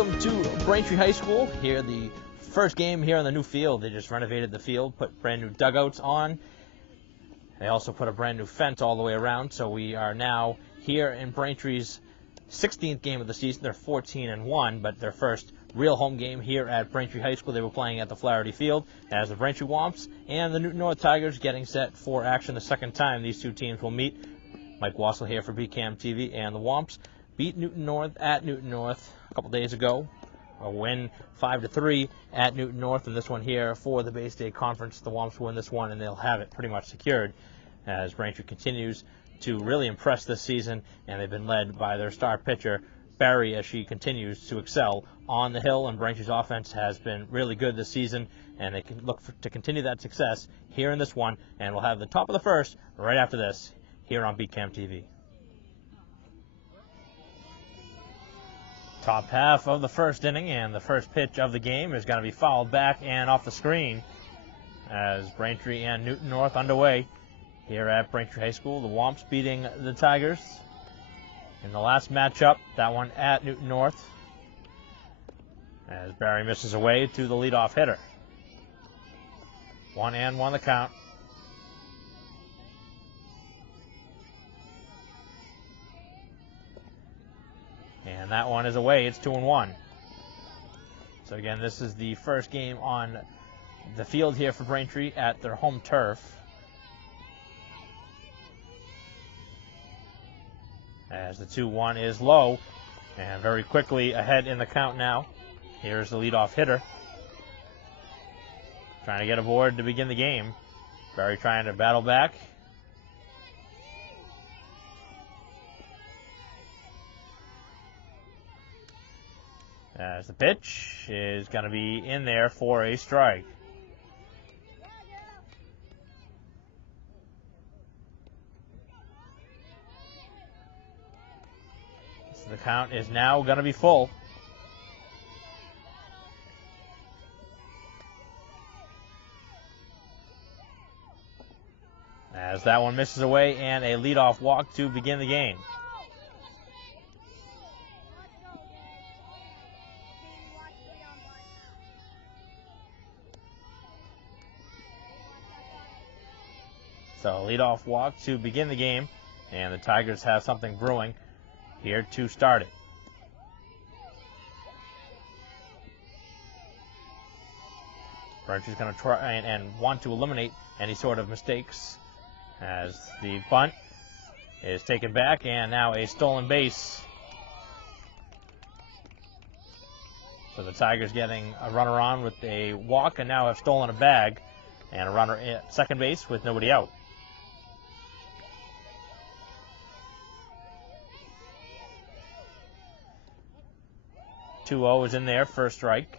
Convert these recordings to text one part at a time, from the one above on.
Welcome to Braintree High School. Here, the first game here on the new field. They just renovated the field, put brand new dugouts on. They also put a brand new fence all the way around. So we are now here in Braintree's 16th game of the season. They're 14-1, but their first real home game here at Braintree High School. They were playing at the Flaherty Field as the Braintree Womps and the Newton North Tigers getting set for action the second time these two teams will meet. Mike Wassel here for BCAM TV, and the Womps beat Newton North at Newton North a couple days ago. A win 5-3 at Newton North, and this one here for the Bay State Conference. The Womps win this one, and they'll have it pretty much secured as Braintree continues to really impress this season, and they've been led by their star pitcher, Barry, as she continues to excel on the hill, and Braintree's offense has been really good this season, and they can look to continue that success here in this one, and we'll have the top of the first right after this here on BCAM TV. Top half of the first inning, and the first pitch of the game is going to be fouled back and off the screen as Braintree and Newton North underway here at Braintree High School. The Womps beating the Tigers in the last matchup, that one at Newton North, as Barry misses away to the leadoff hitter. 1-1 the count. And that one is away. It's 2-1. So again, this is the first game on the field here for Braintree at their home turf. As the 2-1 is low, and very quickly ahead in the count now. Here's the leadoff hitter, trying to get aboard to begin the game. Barry trying to battle back. As the pitch is going to be in there for a strike. So the count is now going to be full. As that one misses away, and a leadoff walk to begin the game. So leadoff walk to begin the game, and the Tigers have something brewing here to start it. Braintree's going to try and want to eliminate any sort of mistakes as the bunt is taken back, and now a stolen base. So the Tigers getting a runner on with a walk, and now have stolen a bag, and a runner at second base with nobody out. 2-0 is in there, first strike.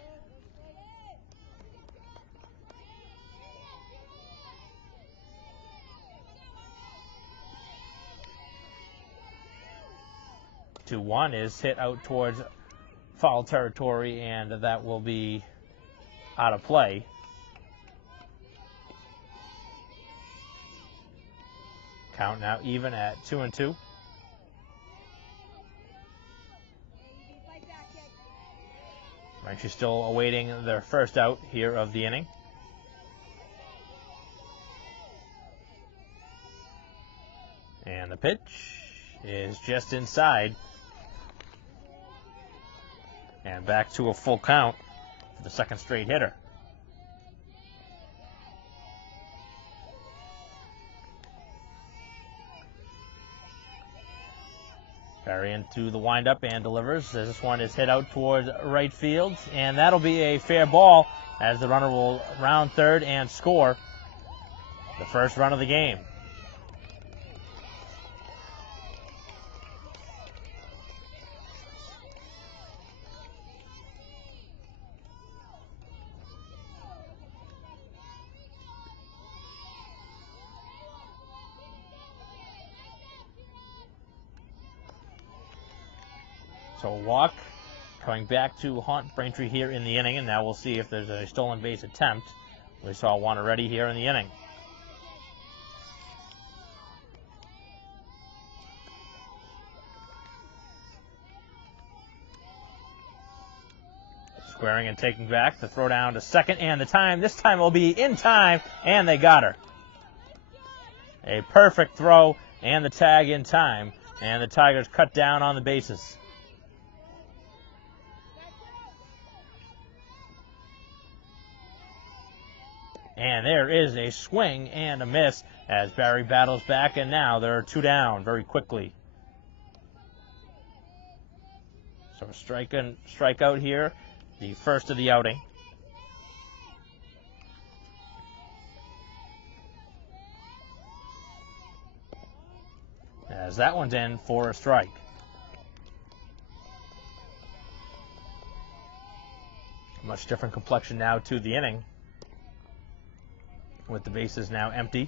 Two 1 is hit out towards foul territory, and that will be out of play. Count now even at 2-2. Braintree still awaiting their first out here of the inning. And the pitch is just inside. And back to a full count for the second straight hitter. Barry into the windup and delivers as this one is hit out towards right field, and that'll be a fair ball as the runner will round third and score the first run of the game. So a walk coming back to haunt Braintree here in the inning, and now we'll see if there's a stolen base attempt. We saw one already here in the inning. Squaring and taking back. The throw down to second, and this time will be in time, and they got her. A perfect throw and the tag in time, and the Tigers cut down on the bases. And there is a swing and a miss as Barry battles back, and now there are 2 down very quickly. So a strikeout here, the first of the outing. As that one's in for a strike. Much different complexion now to the inning, with the bases now empty.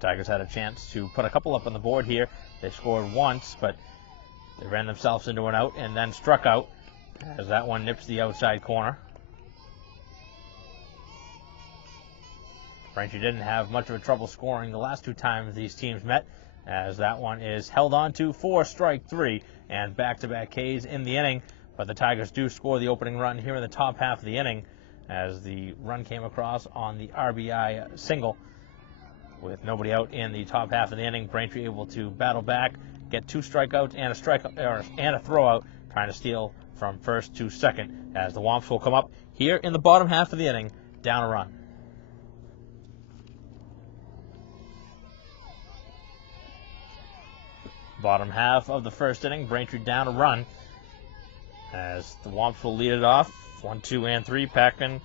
Tigers had a chance to put a couple up on the board here. They scored once, but they ran themselves into an out and then struck out as that one nips the outside corner. Braintree didn't have much of a trouble scoring the last 2 times these teams met, as that one is held on to for strike 3 and back-to-back Ks in the inning. But the Tigers do score the opening run here in the top half of the inning, as the run came across on the RBI single. With nobody out in the top half of the inning, Braintree able to battle back, get 2 strikeouts and a throwout, trying to steal from first to second, as the Womps will come up here in the bottom half of the inning, down a run. Bottom half of the first inning, Braintree down a run, as the Womps will lead it off. 1, 2, and 3. Packman,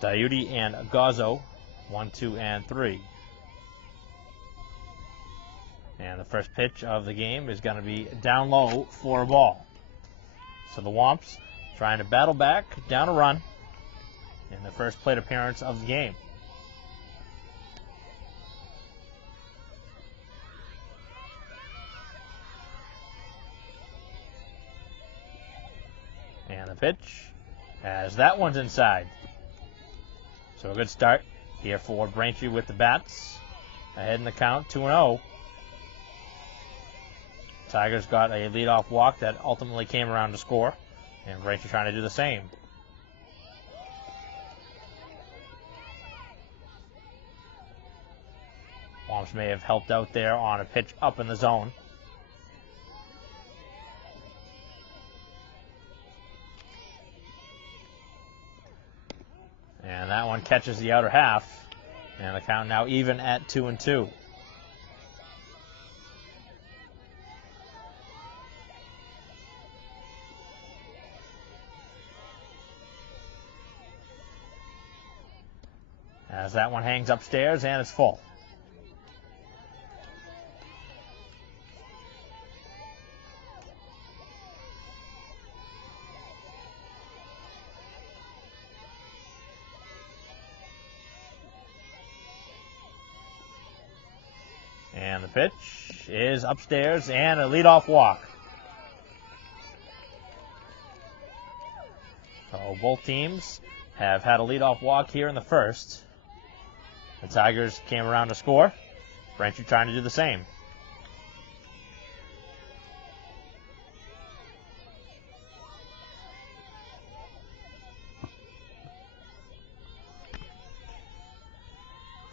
Diuti, and Gazzo. 1, 2, and 3. And the first pitch of the game is going to be down low for a ball. So the Womps trying to battle back, down a run, in the first plate appearance of the game. And the pitch, as that one's inside. So a good start here for Braintree with the bats. Ahead in the count, 2-0. Tigers got a leadoff walk that ultimately came around to score, and Braintree trying to do the same. Womps may have helped out there on a pitch up in the zone. And that one catches the outer half, and the count now even at 2-2. As that one hangs upstairs, and it's full. And the pitch is upstairs, and a leadoff walk. So both teams have had a leadoff walk here in the first. The Tigers came around to score. Braintree trying to do the same.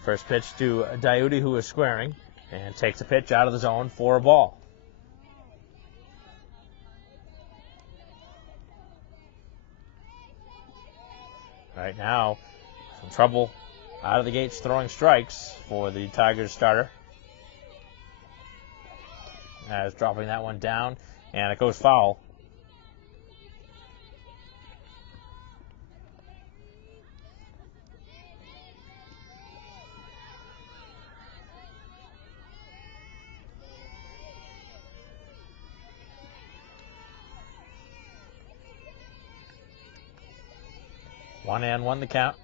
First pitch to Diuti, who is squaring, and takes a pitch out of the zone for a ball. Right now, some trouble out of the gates throwing strikes for the Tigers starter. As dropping that one down, and it goes foul. One and one the count.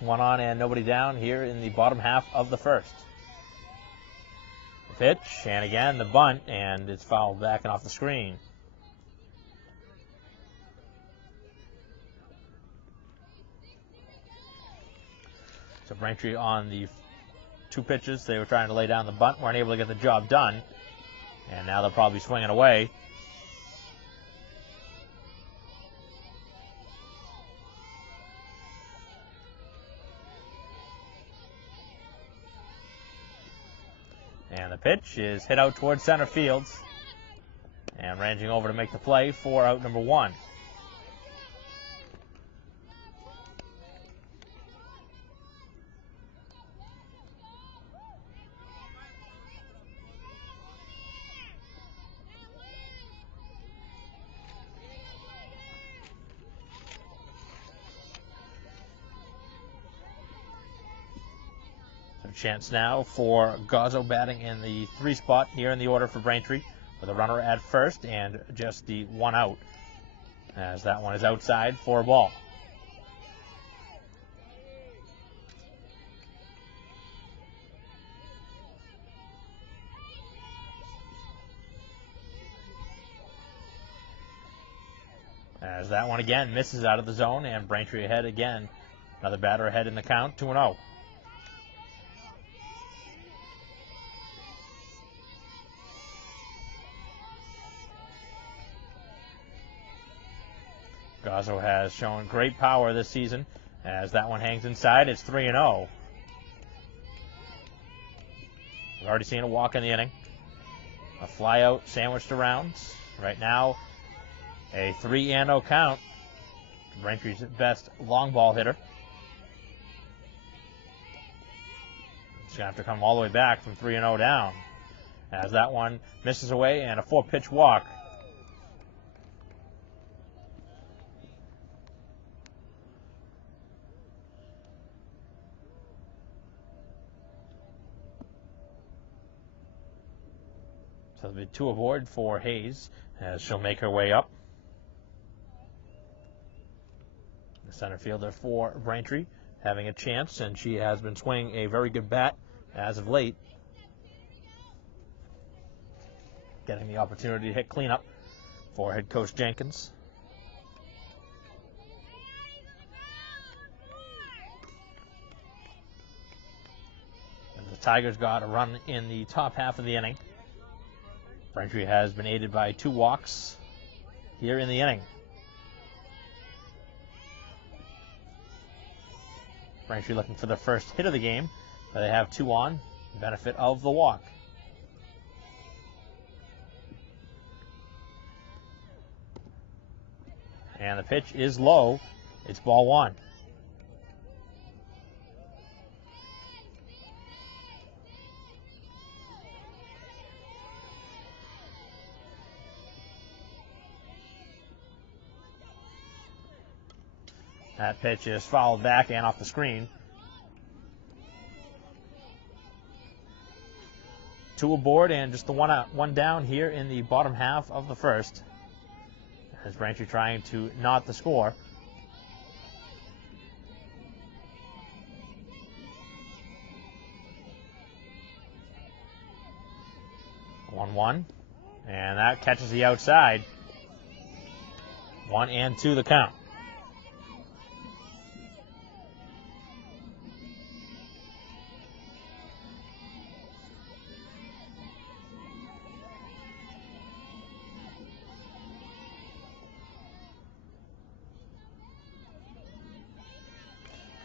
1 on and nobody down here in the bottom half of the first. The pitch, and again the bunt, and it's fouled back and off the screen. So Braintree on the 2 pitches, they were trying to lay down the bunt, weren't able to get the job done. And now they'll probably be swinging away. And the pitch is hit out towards center field. And ranging over to make the play for out number 1. Chance now for Gazzo batting in the 3 spot here in the order for Braintree, with a runner at first and just the 1 out, as that one is outside for a ball. As that one again misses out of the zone, and Braintree ahead again. Another batter ahead in the count, 2-0. Gazzo has shown great power this season, as that one hangs inside. It's 3-0. We've already seen a walk in the inning. A flyout sandwiched around. Right now, a 3-0 count. Braintree's best long ball hitter. He's going to have to come all the way back from 3-0 down, as that one misses away, and a 4-pitch walk. So there'll be 2 aboard for Hayes, as she'll make her way up. The center fielder for Braintree having a chance, and she has been swinging a very good bat as of late. Getting the opportunity to hit cleanup for head coach Jenkins. And the Tigers got a run in the top half of the inning. Braintree has been aided by 2 walks here in the inning. Braintree looking for the first hit of the game, but they have 2 on, benefit of the walk. And the pitch is low. It's ball 1. That pitch is fouled back and off the screen. 2 aboard and just the 1 down here in the bottom half of the first. As Braintree trying to knot the score. One, and that catches the outside. 1-2 the count.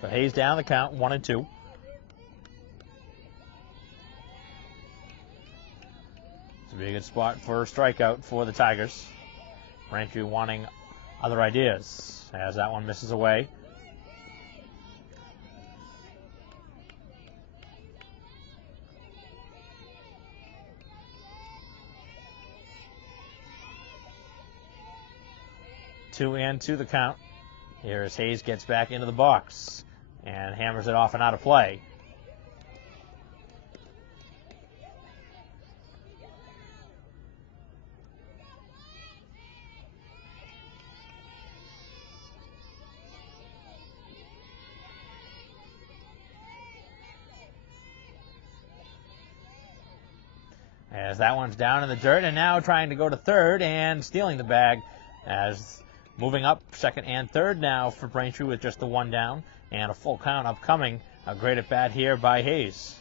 So Hayes down the count, 1-2. It's a very good spot for a strikeout for the Tigers. Braintree wanting other ideas, as that one misses away. Two and 2 the count. Here as Hayes gets back into the box and hammers it off and out of play. As that one's down in the dirt, and now trying to go to third and stealing the bag, as moving up second and third now for Braintree with just the 1 down and a full count upcoming. A great at bat here by Hayes.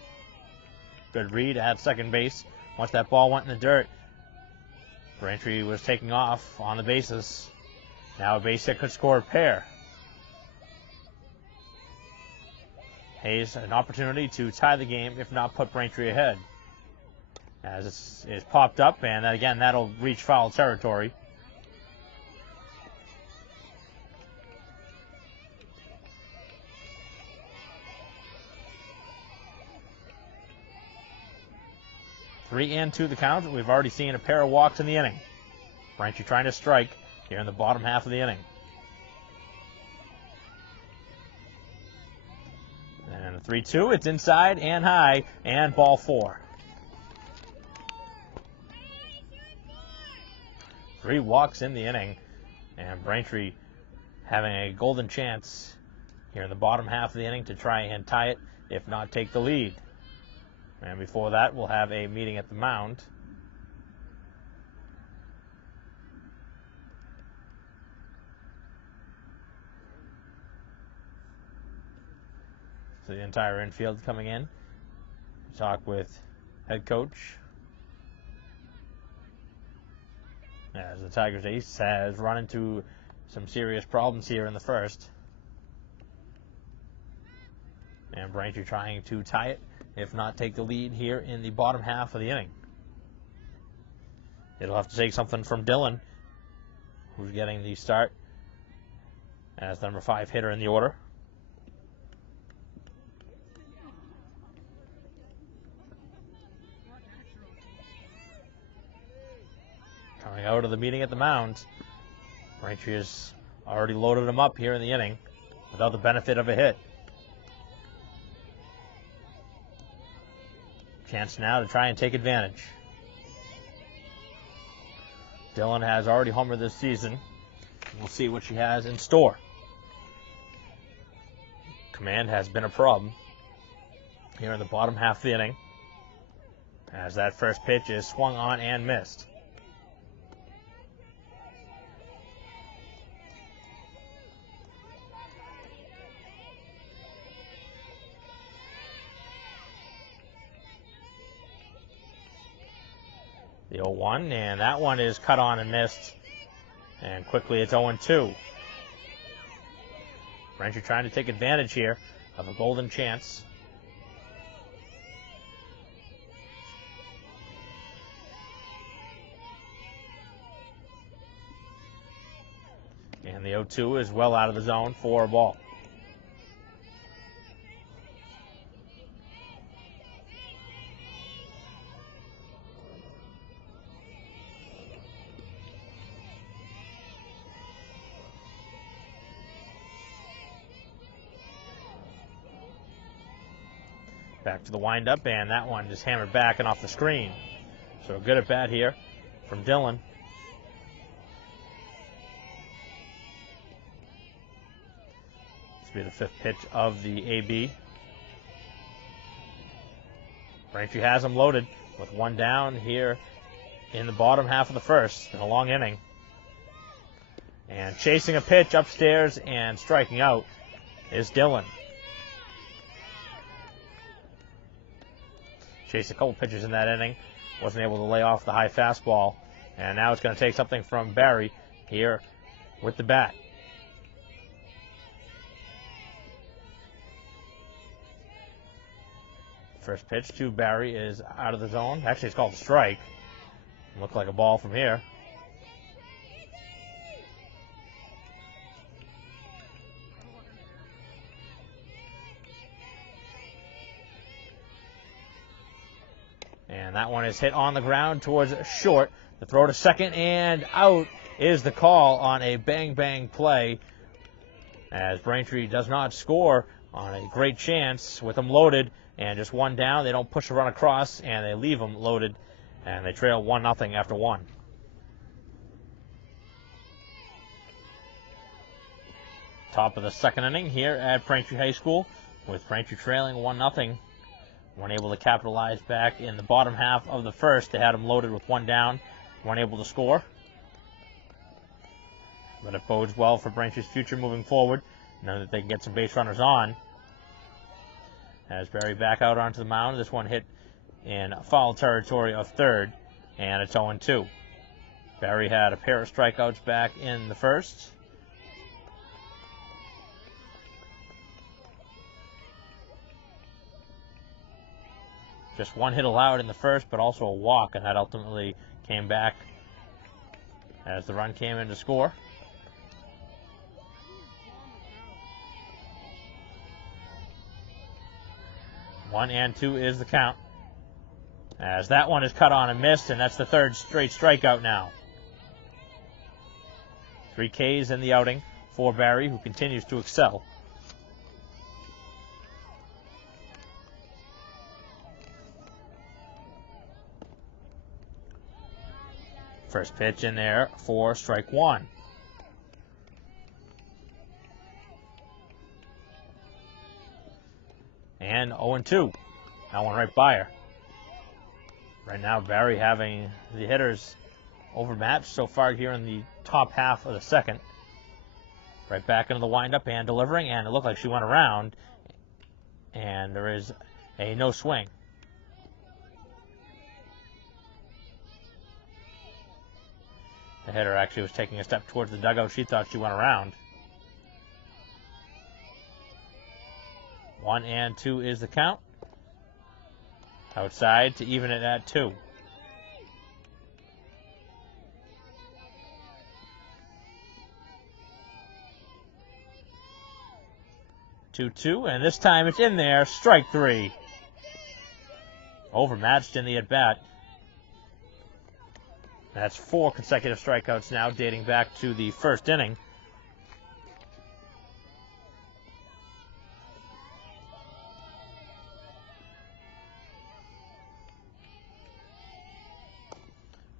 Good read at second base. Once that ball went in the dirt, Braintree was taking off on the bases. Now a base hit could score a pair. Hayes an opportunity to tie the game, if not put Braintree ahead. as this is popped up, and then again, that'll reach foul territory. Three and two the count. We've already seen a pair of walks in the inning. Braintree trying to strike here in the bottom half of the inning. And a 3-2, it's inside and high, and ball 4. 3 walks in the inning, and Braintree having a golden chance here in the bottom half of the inning to try and tie it, if not take the lead. And before that, we'll have a meeting at the mound. So the entire infield coming in to talk with head coach, as the Tigers ace has run into some serious problems here in the first. And Braintree trying to tie it, if not take the lead here in the bottom half of the inning. It'll have to take something from Dylan, who's getting the start as the number 5 hitter in the order. Coming out of the meeting at the mound, Braintree has already loaded him up here in the inning without the benefit of a hit. Chance now to try and take advantage. Dylan has already homered this season. We'll see what she has in store. Command has been a problem here in the bottom half of the inning, as that first pitch is swung on and missed. The 0-1, and that one is cut on and missed. And quickly it's 0-2. Braintree trying to take advantage here of a golden chance. And the 0-2 is well out of the zone for a ball. Back to the windup, and that one just hammered back and off the screen. So good at bat here from Dylan. This will be the 5th pitch of the AB. Braintree has him loaded with one down here in the bottom half of the first in a long inning. And chasing a pitch upstairs and striking out is Dylan. Chased a couple pitches in that inning. Wasn't able to lay off the high fastball. And now it's going to take something from Barry here with the bat. First pitch to Barry is out of the zone. Actually, it's called a strike. Looked like a ball from here. And that one is hit on the ground towards short. The throw to second, and out is the call on a bang-bang play, as Braintree does not score on a great chance with them loaded, and just one down. They don't push a run across, and they leave them loaded, and they trail 1-0 after 1. Top of the second inning here at Braintree High School, with Braintree trailing 1-0. Weren't able to capitalize back in the bottom half of the first. They had them loaded with one down. Weren't able to score. But it bodes well for Braintree's future moving forward, knowing that they can get some base runners on. As Barry back out onto the mound, this one hit in foul territory of third, and it's 0-2. Barry had a pair of strikeouts back in the first. Just one hit allowed in the first, but also a walk, and that ultimately came back as the run came in to score. One and two is the count, as that one is cut on and missed, and that's the third straight strikeout now. 3 Ks in the outing for Barry, who continues to excel. First pitch in there for strike one. And 0-2. That one right by her. Right now, Barry having the hitters overmatched so far here in the top half of the second. Right back into the windup and delivering, and it looked like she went around. And there is a no swing. The hitter actually was taking a step towards the dugout. She thought she went around. 1-2 is the count. Outside to even it at 2. Two, and this time it's in there. Strike 3. Overmatched in the at-bat. That's 4 consecutive strikeouts now, dating back to the first inning.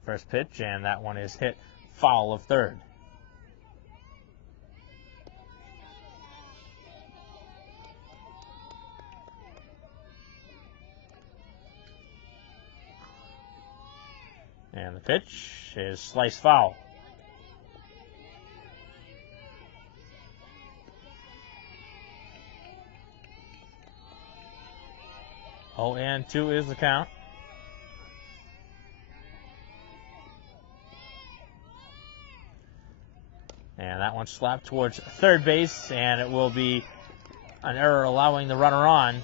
First pitch, and that one is hit foul of third. And the pitch is sliced foul. Oh, and 2 is the count. And that one slapped towards third base, and it will be an error allowing the runner on.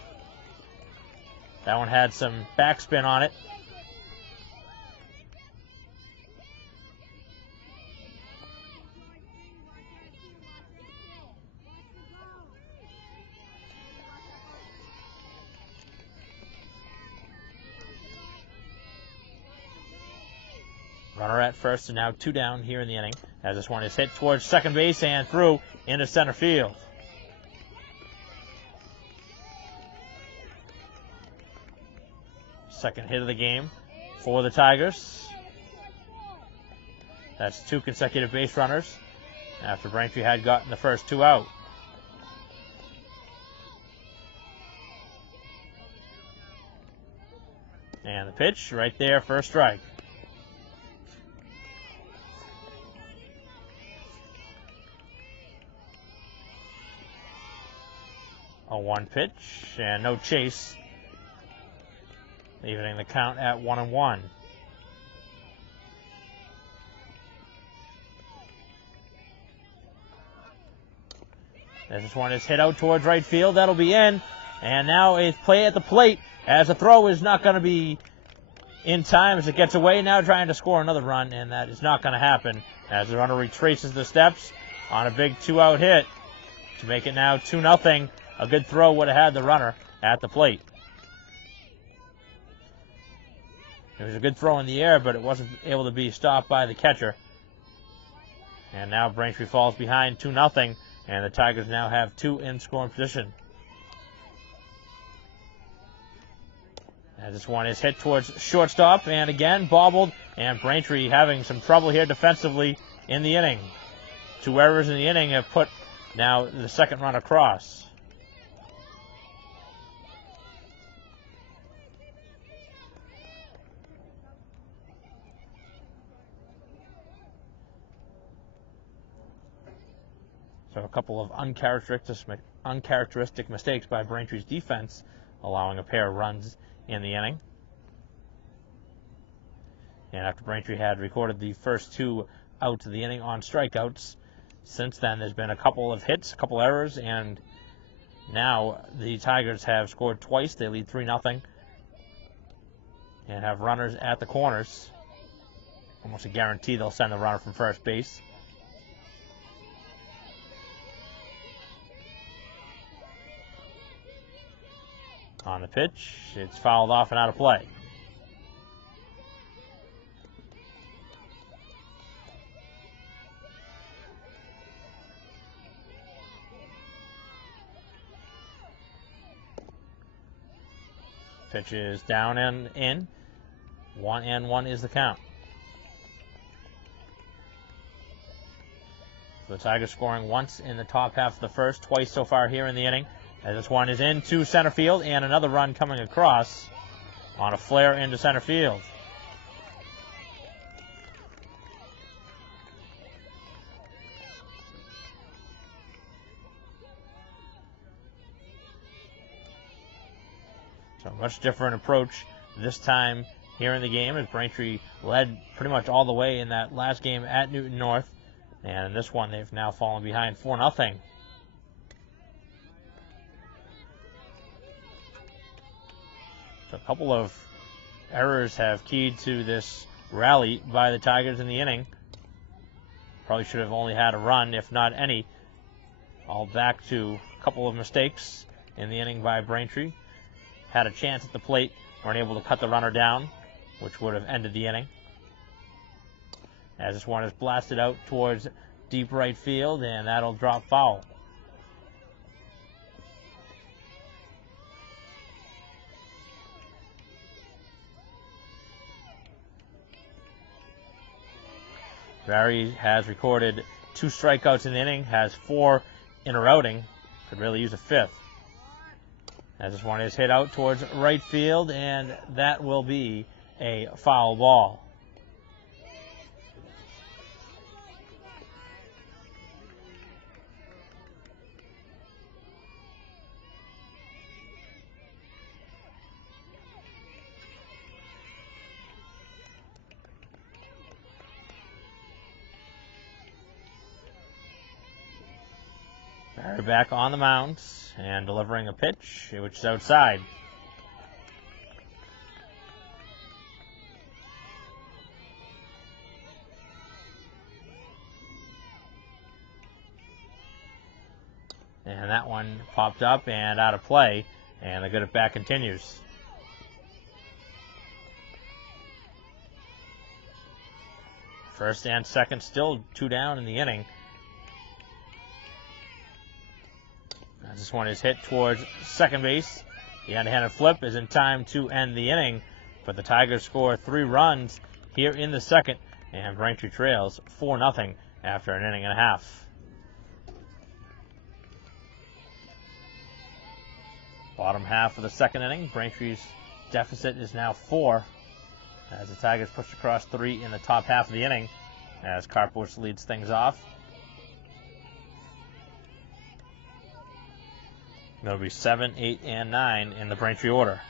That one had some backspin on it. Runner at first, and now 2 down here in the inning, as this one is hit towards second base and through into center field. Second hit of the game for the Tigers. That's 2 consecutive base runners after Braintree had gotten the first 2 out. And the pitch right there for a strike. A 1 pitch and no chase, leaving the count at 1-1. This one is hit out towards right field. That'll be in. And now a play at the plate as the throw is not going to be in time as it gets away. Now trying to score another run, and that is not going to happen as the runner retraces the steps on a big 2-out hit to make it now 2-0. A good throw would have had the runner at the plate. It was a good throw in the air, but it wasn't able to be stopped by the catcher. And now Braintree falls behind 2-0, and the Tigers now have 2 in scoring position. As this one is hit towards shortstop, and again bobbled, and Braintree having some trouble here defensively in the inning. 2 errors in the inning have put now the second run across. So a couple of uncharacteristic mistakes by Braintree's defense, allowing a pair of runs in the inning. And after Braintree had recorded the first 2 outs of the inning on strikeouts, since then there's been a couple of hits, a couple errors, and now the Tigers have scored twice. They lead 3-0. and have runners at the corners. Almost a guarantee they'll send the runner from first base. On the pitch, it's fouled off and out of play. Pitch is down and in. 1-1 is the count. The Tigers scoring once in the top half of the first, twice so far here in the inning. As this one is into center field, and another run coming across on a flare into center field. So a much different approach this time here in the game, as Braintree led pretty much all the way in that last game at Newton North. And in this one, they've now fallen behind 4-0. So a couple of errors have keyed to this rally by the Tigers in the inning. Probably should have only had a run, if not any. All back to a couple of mistakes in the inning by Braintree. Had a chance at the plate, weren't able to cut the runner down, which would have ended the inning. As this one is blasted out towards deep right field, and that'll drop foul. Barry has recorded 2 strikeouts in the inning, has 4 in a outing, could really use a 5th. As this one is hit out towards right field, and that will be a foul ball. Barry back on the mound and delivering a pitch, which is outside. And that one popped up and out of play, and the good at bat continues. First and second still 2 down in the inning. As this one is hit towards second base, the underhanded flip is in time to end the inning, but the Tigers score 3 runs here in the second, and Braintree trails 4-0 after an inning and a half. Bottom half of the second inning, Braintree's deficit is now 4, as the Tigers push across 3 in the top half of the inning, as Karpowicz leads things off. There'll be 7, 8, and 9 in the Braintree order.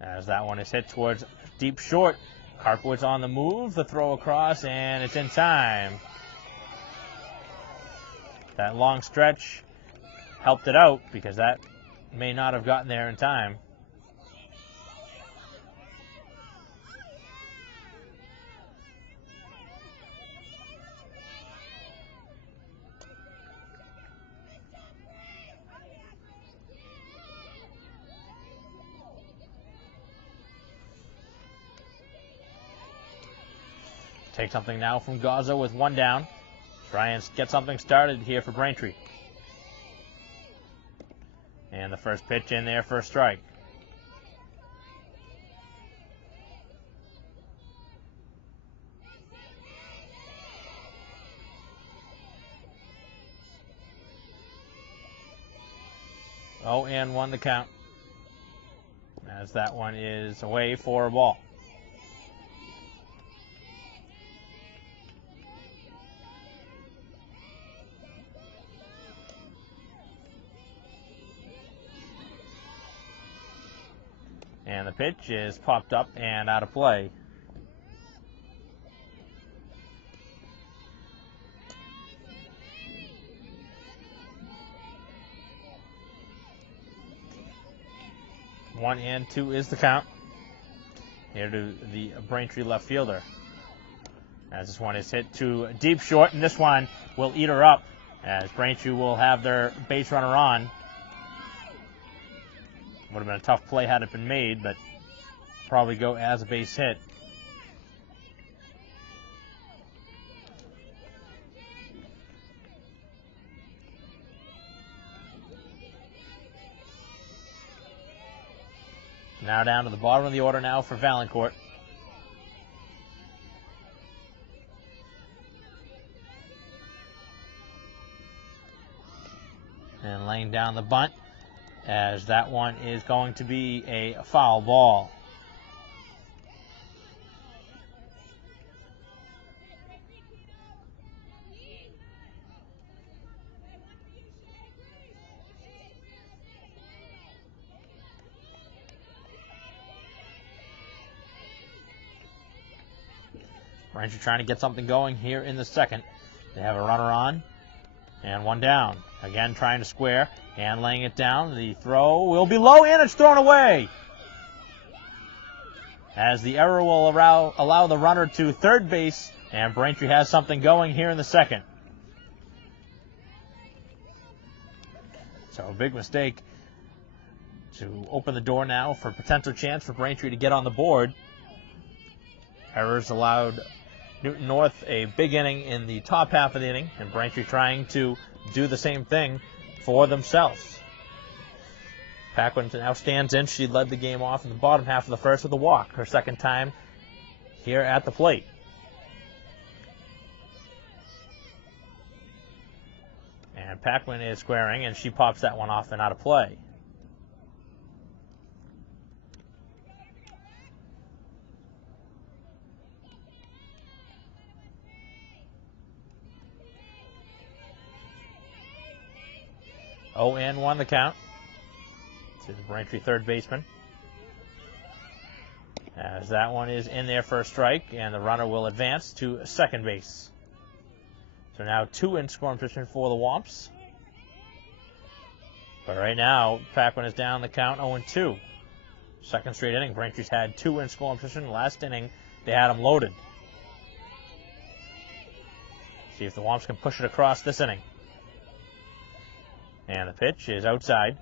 As that one is hit towards deep short, Karpowicz on the move, the throw across, and it's in time. That long stretch helped it out, because that may not have gotten there in time. Take something now from Gazzo with 1 down. Try and get something started here for Braintree. And the first pitch in there for a strike. Oh, and 1 to count, as that one is away for a ball. And the pitch is popped up and out of play. 1-2 is the count. Here to the Braintree left fielder. As this one is hit to deep short, and this one will eat her up as Braintree will have their base runner on. Would have been a tough play had it been made, but probably go as a base hit. Now down to the bottom of the order now for Valancourt. And laying down the bunt, as that one is going to be a foul ball. Braintree trying to get something going here in the second. They have a runner on and one down. Again trying to square and laying it down. The throw will be low and it's thrown away. As the error will allow the runner to third base, and Braintree has something going here in the second. So a big mistake to open the door now for potential chance for Braintree to get on the board. Errors allowed Newton North a big inning in the top half of the inning, and Braintree trying to do the same thing for themselves. Paquin now stands in. She led the game off in the bottom half of the first with a walk, her second time here at the plate. And Paquin is squaring, and she pops that one off and out of play. Oh, and 1 the count to the Braintree third baseman. As that one is in there for a strike, and the runner will advance to second base. So now 2 in scoring position for the Womps. But right now, Paquin is down the count 0-2. Second straight inning, Braintree's had 2 in scoring position. Last inning, they had them loaded. See if the Womps can push it across this inning. And the pitch is outside.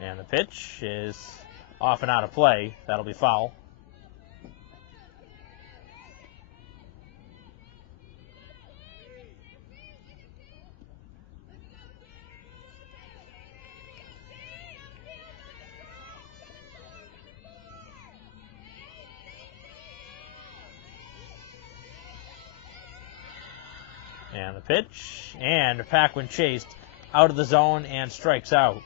And the pitch is off and out of play. That'll be foul. And the pitch, and Paquin chased out of the zone and strikes out.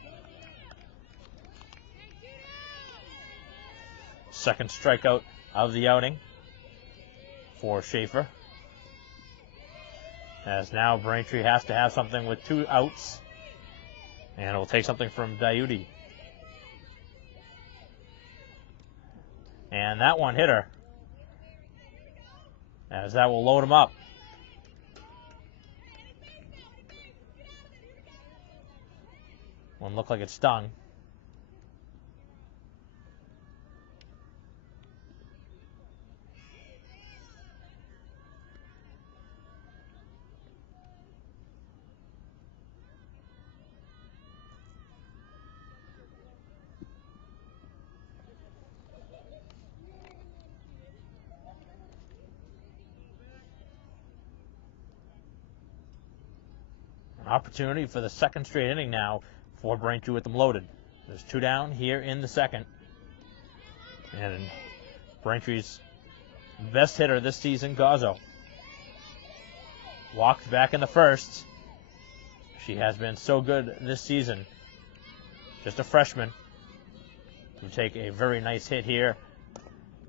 Second strikeout of the outing for Schaefer. As now Braintree has to have something with 2 outs, and it will take something from Diuti. And that one hit her, as that will load him up. One looked like it stung. An opportunity for the second straight inning now for Braintree with them loaded. There's 2 down here in the second. And Braintree's best hitter this season, Gazzo, walked back in the first. She has been so good this season. Just a freshman. To take a very nice hit here.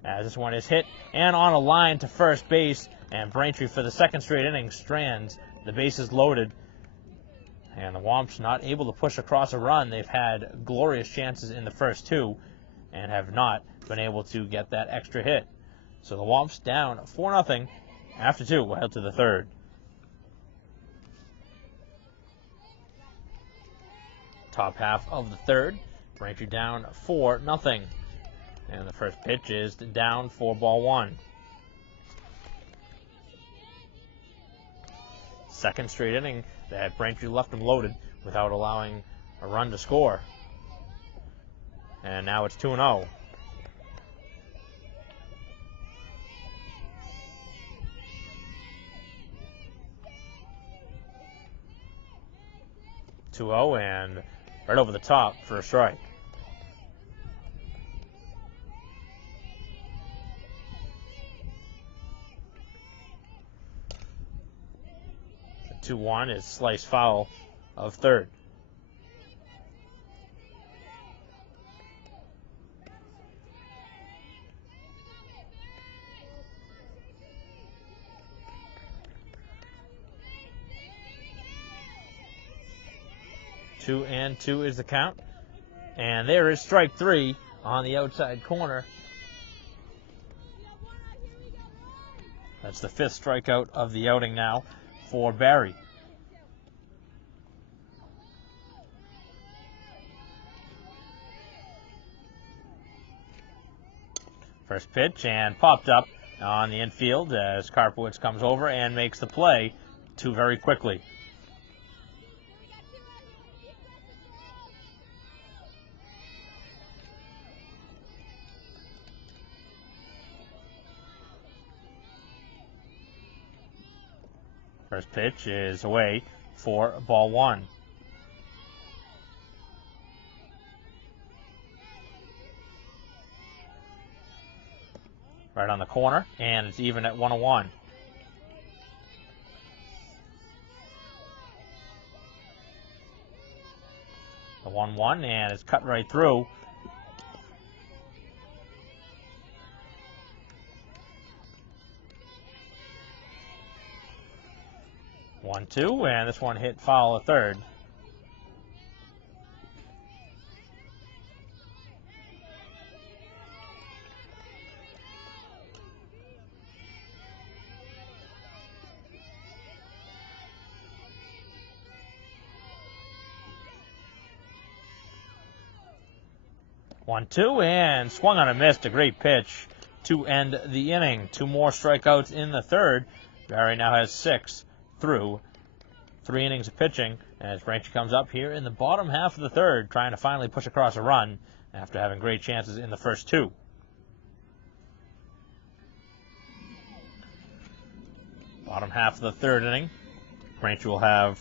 As this one is hit and on a line to first base. And Braintree for the second straight inning strands. The bases loaded. And the Womps not able to push across a run. They've had glorious chances in the first two and have not been able to get that extra hit. So the Womps down 4-0 after two. We'll head to the third. Top half of the third. Braintree down 4-0. And the first pitch is down for ball one. Second straight inning that Braintree left them loaded without allowing a run to score. And now it's 2-0. And right over the top for a strike. The 2-1 is slice foul of third. Two and two is the count. And there is strike three on the outside corner. That's the fifth strikeout of the outing now for Barry. First pitch and popped up on the infield as Karpowicz comes over and makes the play two very quickly. First pitch is away for ball one. Right on the corner, and it's even at 1-1. The 1-1, and it's cut right through. One, two, and this one hit foul at third. One, two, and swung on a missed. A great pitch to end the inning. Two more strikeouts in the third. Barry now has 6 through 3 innings of pitching as Braintree comes up here in the bottom half of the third, trying to finally push across a run after having great chances in the first two. Bottom half of the third inning. Braintree will have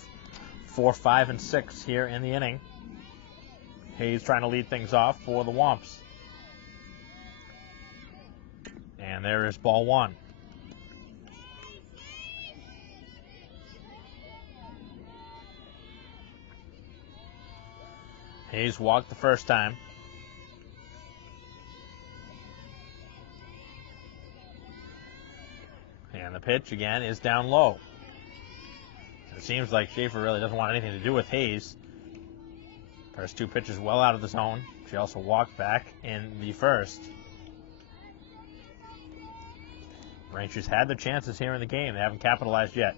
4, 5, and 6 here in the inning. Hayes trying to lead things off for the Womps. And there is ball one. Hayes walked the first time. And the pitch again is down low. It seems like Schaefer really doesn't want anything to do with Hayes. First two pitches well out of the zone. She also walked back in the first. Rangers had their chances here in the game. They haven't capitalized yet.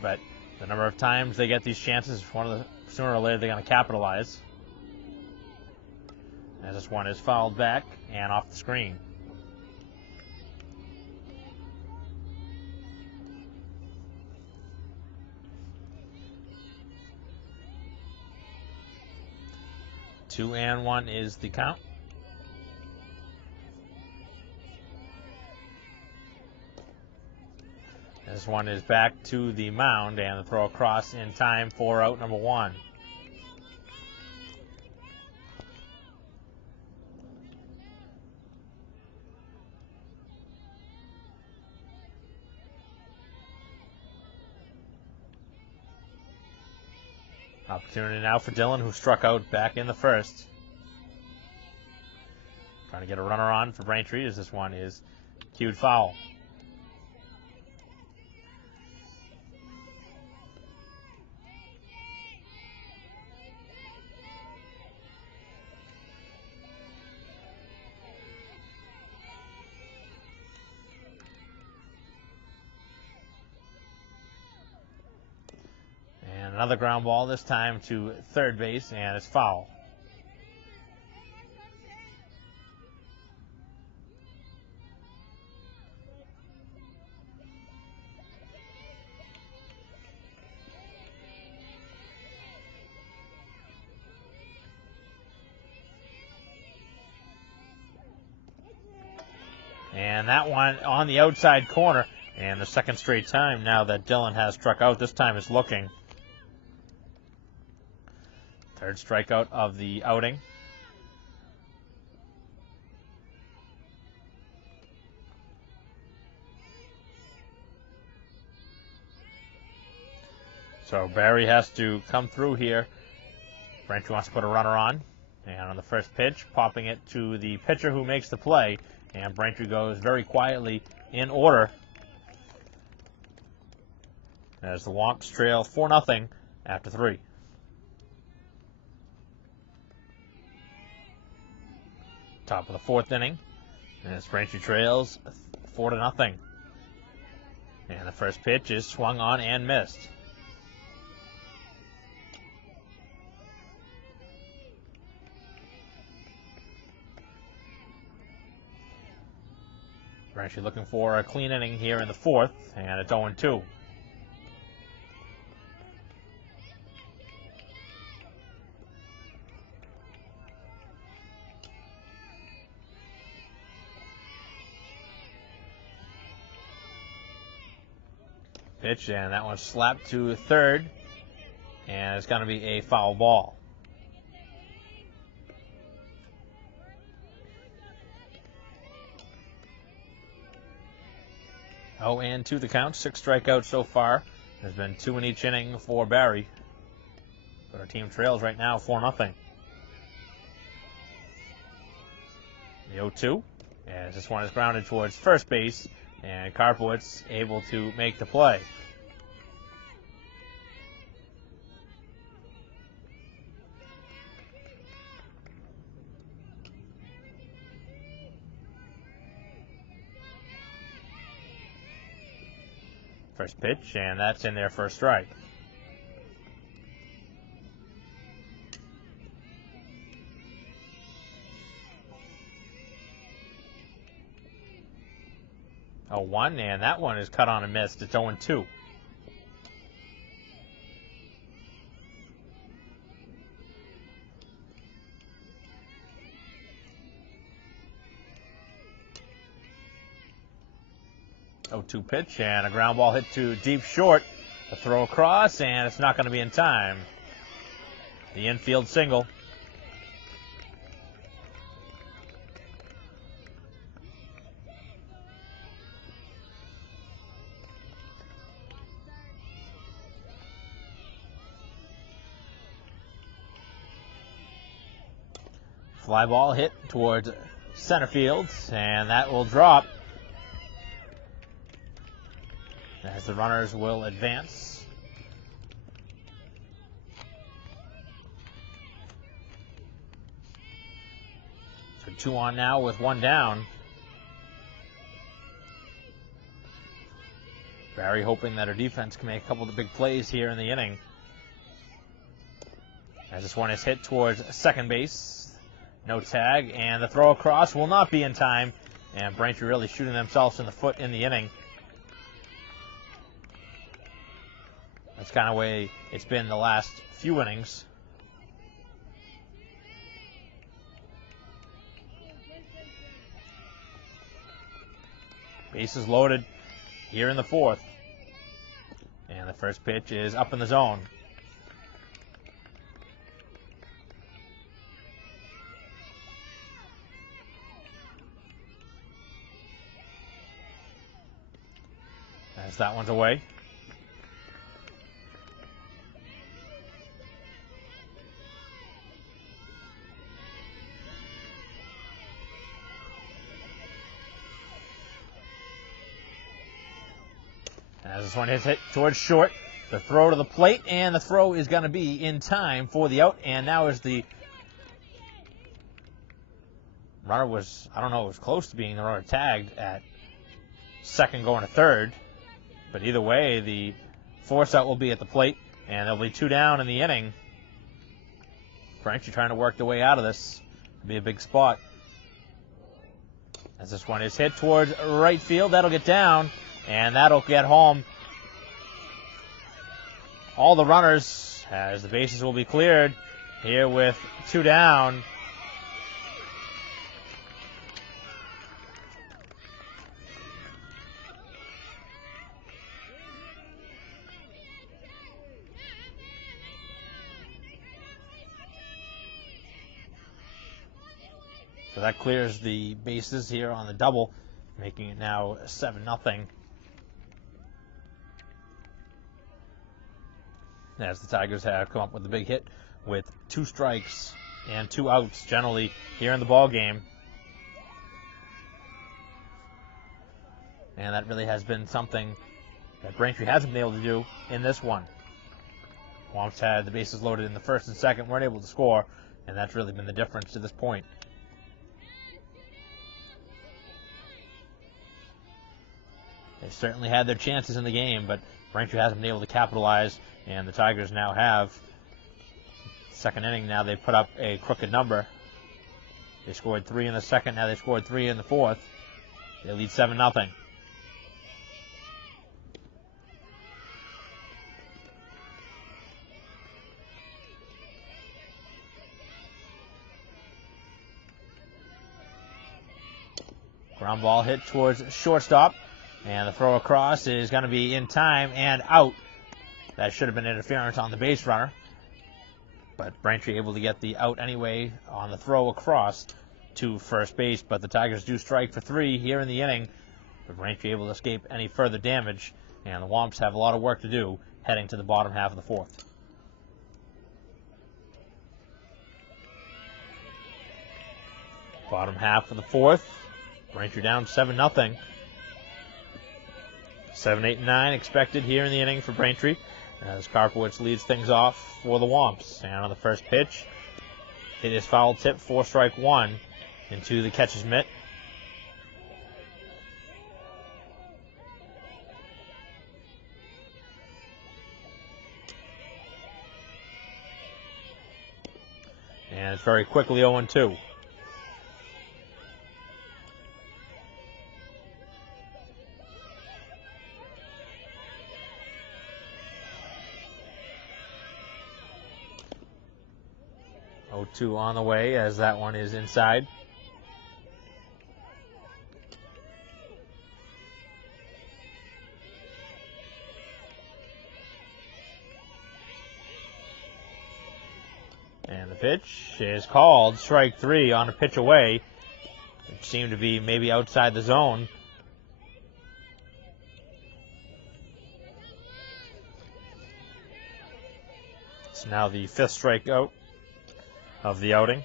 But the number of times they get these chances, sooner or later they're going to capitalize. As this one is fouled back and off the screen. Two and one is the count. This one is back to the mound, and the throw across in time for out number one. Opportunity now for Dillon, who struck out back in the first. Trying to get a runner on for Braintree as this one is cued foul. Another ground ball, this time to third base, and it's foul. And that one on the outside corner. And the second straight time now that Dillon has struck out. This time is looking. Third strikeout of the outing. So Barry has to come through here. Braintree wants to put a runner on. And on the first pitch, popping it to the pitcher who makes the play. And Braintree goes very quietly in order as the Wonks trail 4-0 after 3. Top of the 4th inning, as Braintree trails 4-0. And the first pitch is swung on and missed. Braintree looking for a clean inning here in the 4th, and it's 0-2. Pitch, and that one's slapped to third, and it's going to be a foul ball. Oh, and 2 the count. 6 strikeouts so far. There's been 2 in each inning for Barry. But our team trails right now 4-0. The 0-2. As this one is grounded towards first base. And Karpowitz able to make the play. First pitch, and that's in there for a strike. A 1, and that one is cut on and missed. It's 0-2. Oh, 2 pitch, and a ground ball hit to deep short. A throw across, and it's not going to be in time. The infield single. Fly ball hit towards center field, and that will drop as the runners will advance. So 2 on now with 1 down. Barry hoping that our defense can make a couple of the big plays here in the inning. As this one is hit towards second base. No tag, and the throw across will not be in time. And Braintree really shooting themselves in the foot in the inning. That's kind of the way it's been the last few innings. Bases loaded here in the 4th. And the first pitch is up in the zone. As that one's away. As this one is hit towards short, the throw to the plate, and the throw is going to be in time for the out. And now as the runner was, I don't know, it was close to being the runner tagged at second going to third. But either way, the force out will be at the plate, And there'll be 2 down in the inning. Braintree trying to work their way out of this. It'll be a big spot. As this one is hit towards right field, that'll get down, and that'll get home. All the runners, as the bases will be cleared here with 2 down. So that clears the bases here on the double, making it now 7-0. As the Tigers have come up with a big hit with 2 strikes and 2 outs generally here in the ball game. And that really has been something that Braintree hasn't been able to do in this one. Womps had the bases loaded in the first and second, weren't able to score, and that's really been the difference to this point. They certainly had their chances in the game, but Braintree hasn't been able to capitalize, and the Tigers now have. Second inning, now they put up a crooked number. They scored 3 in the second, now they scored 3 in the fourth. They lead 7-0. Ground ball hit towards shortstop. And the throw across is going to be in time and out. That should have been interference on the base runner. But Braintree able to get the out anyway on the throw across to first base. But the Tigers do strike for 3 here in the inning. But Braintree able to escape any further damage. And the Womps have a lot of work to do heading to the bottom half of the fourth. Bottom half of the fourth. Braintree down 7-0. 7, 8, and 9 expected here in the inning for Braintree as Karpowicz leads things off for the Womps. And on the first pitch, it is foul tip for strike 1 into the catcher's mitt. And it's very quickly 0-2. Two on the way as that one is inside. And the pitch is called strike 3 on a pitch away. It seemed to be maybe outside the zone. It's now the 5th strikeout of the outing.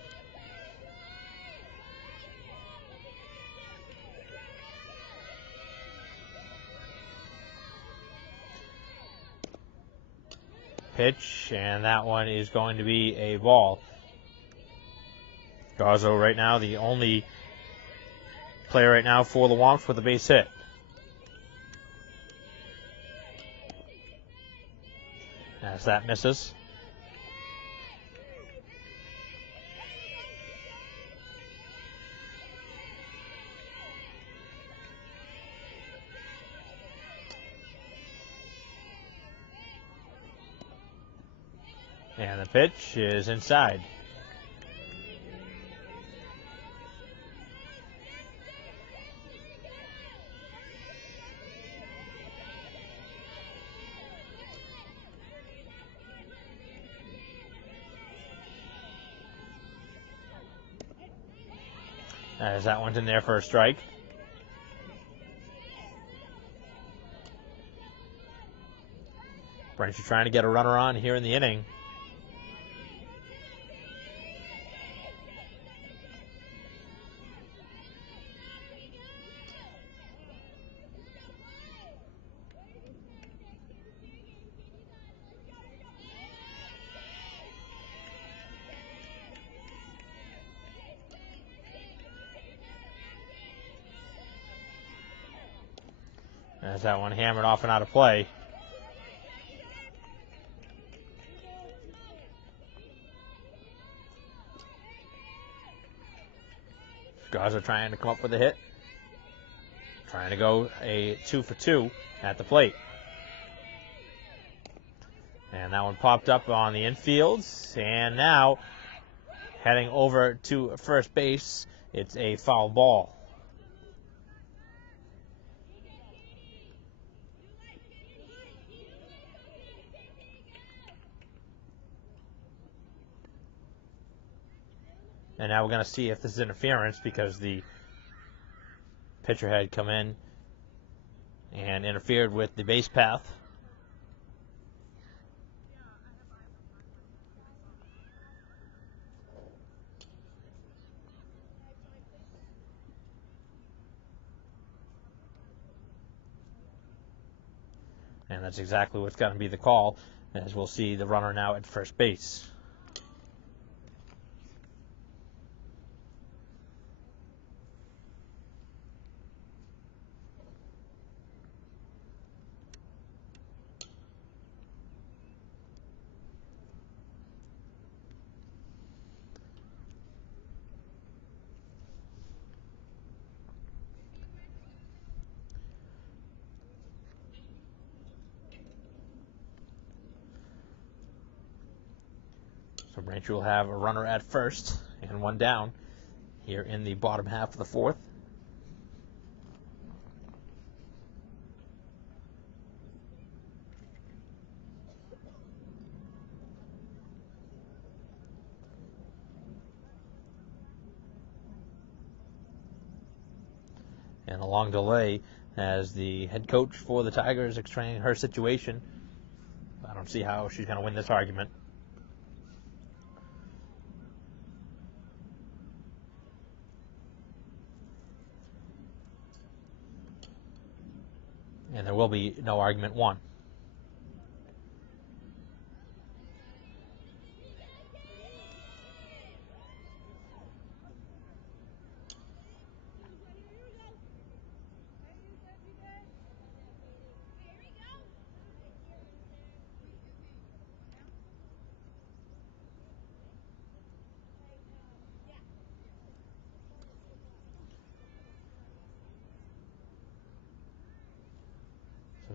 Pitch, and that one is going to be a ball. Garzo right now the only player right now for the Womps with a base hit. As that misses. And the pitch is inside. As that one's in there for a strike. Braintree trying to get a runner on here in the inning. As that one hammered off and out of play. Garza trying to come up with a hit. Trying to go a 2-for-2 at the plate. And that one popped up on the infield. And now, heading over to first base, it's a foul ball. And now we're going to see if this is interference, because the pitcher had come in and interfered with the base path. And that's exactly what's going to be the call, as we'll see the runner now at first base. So Braintree will have a runner at first and one down here in the bottom half of the fourth. And a long delay as the head coach for the Tigers explaining her situation. I don't see how she's going to win this argument. And there will be no argument won.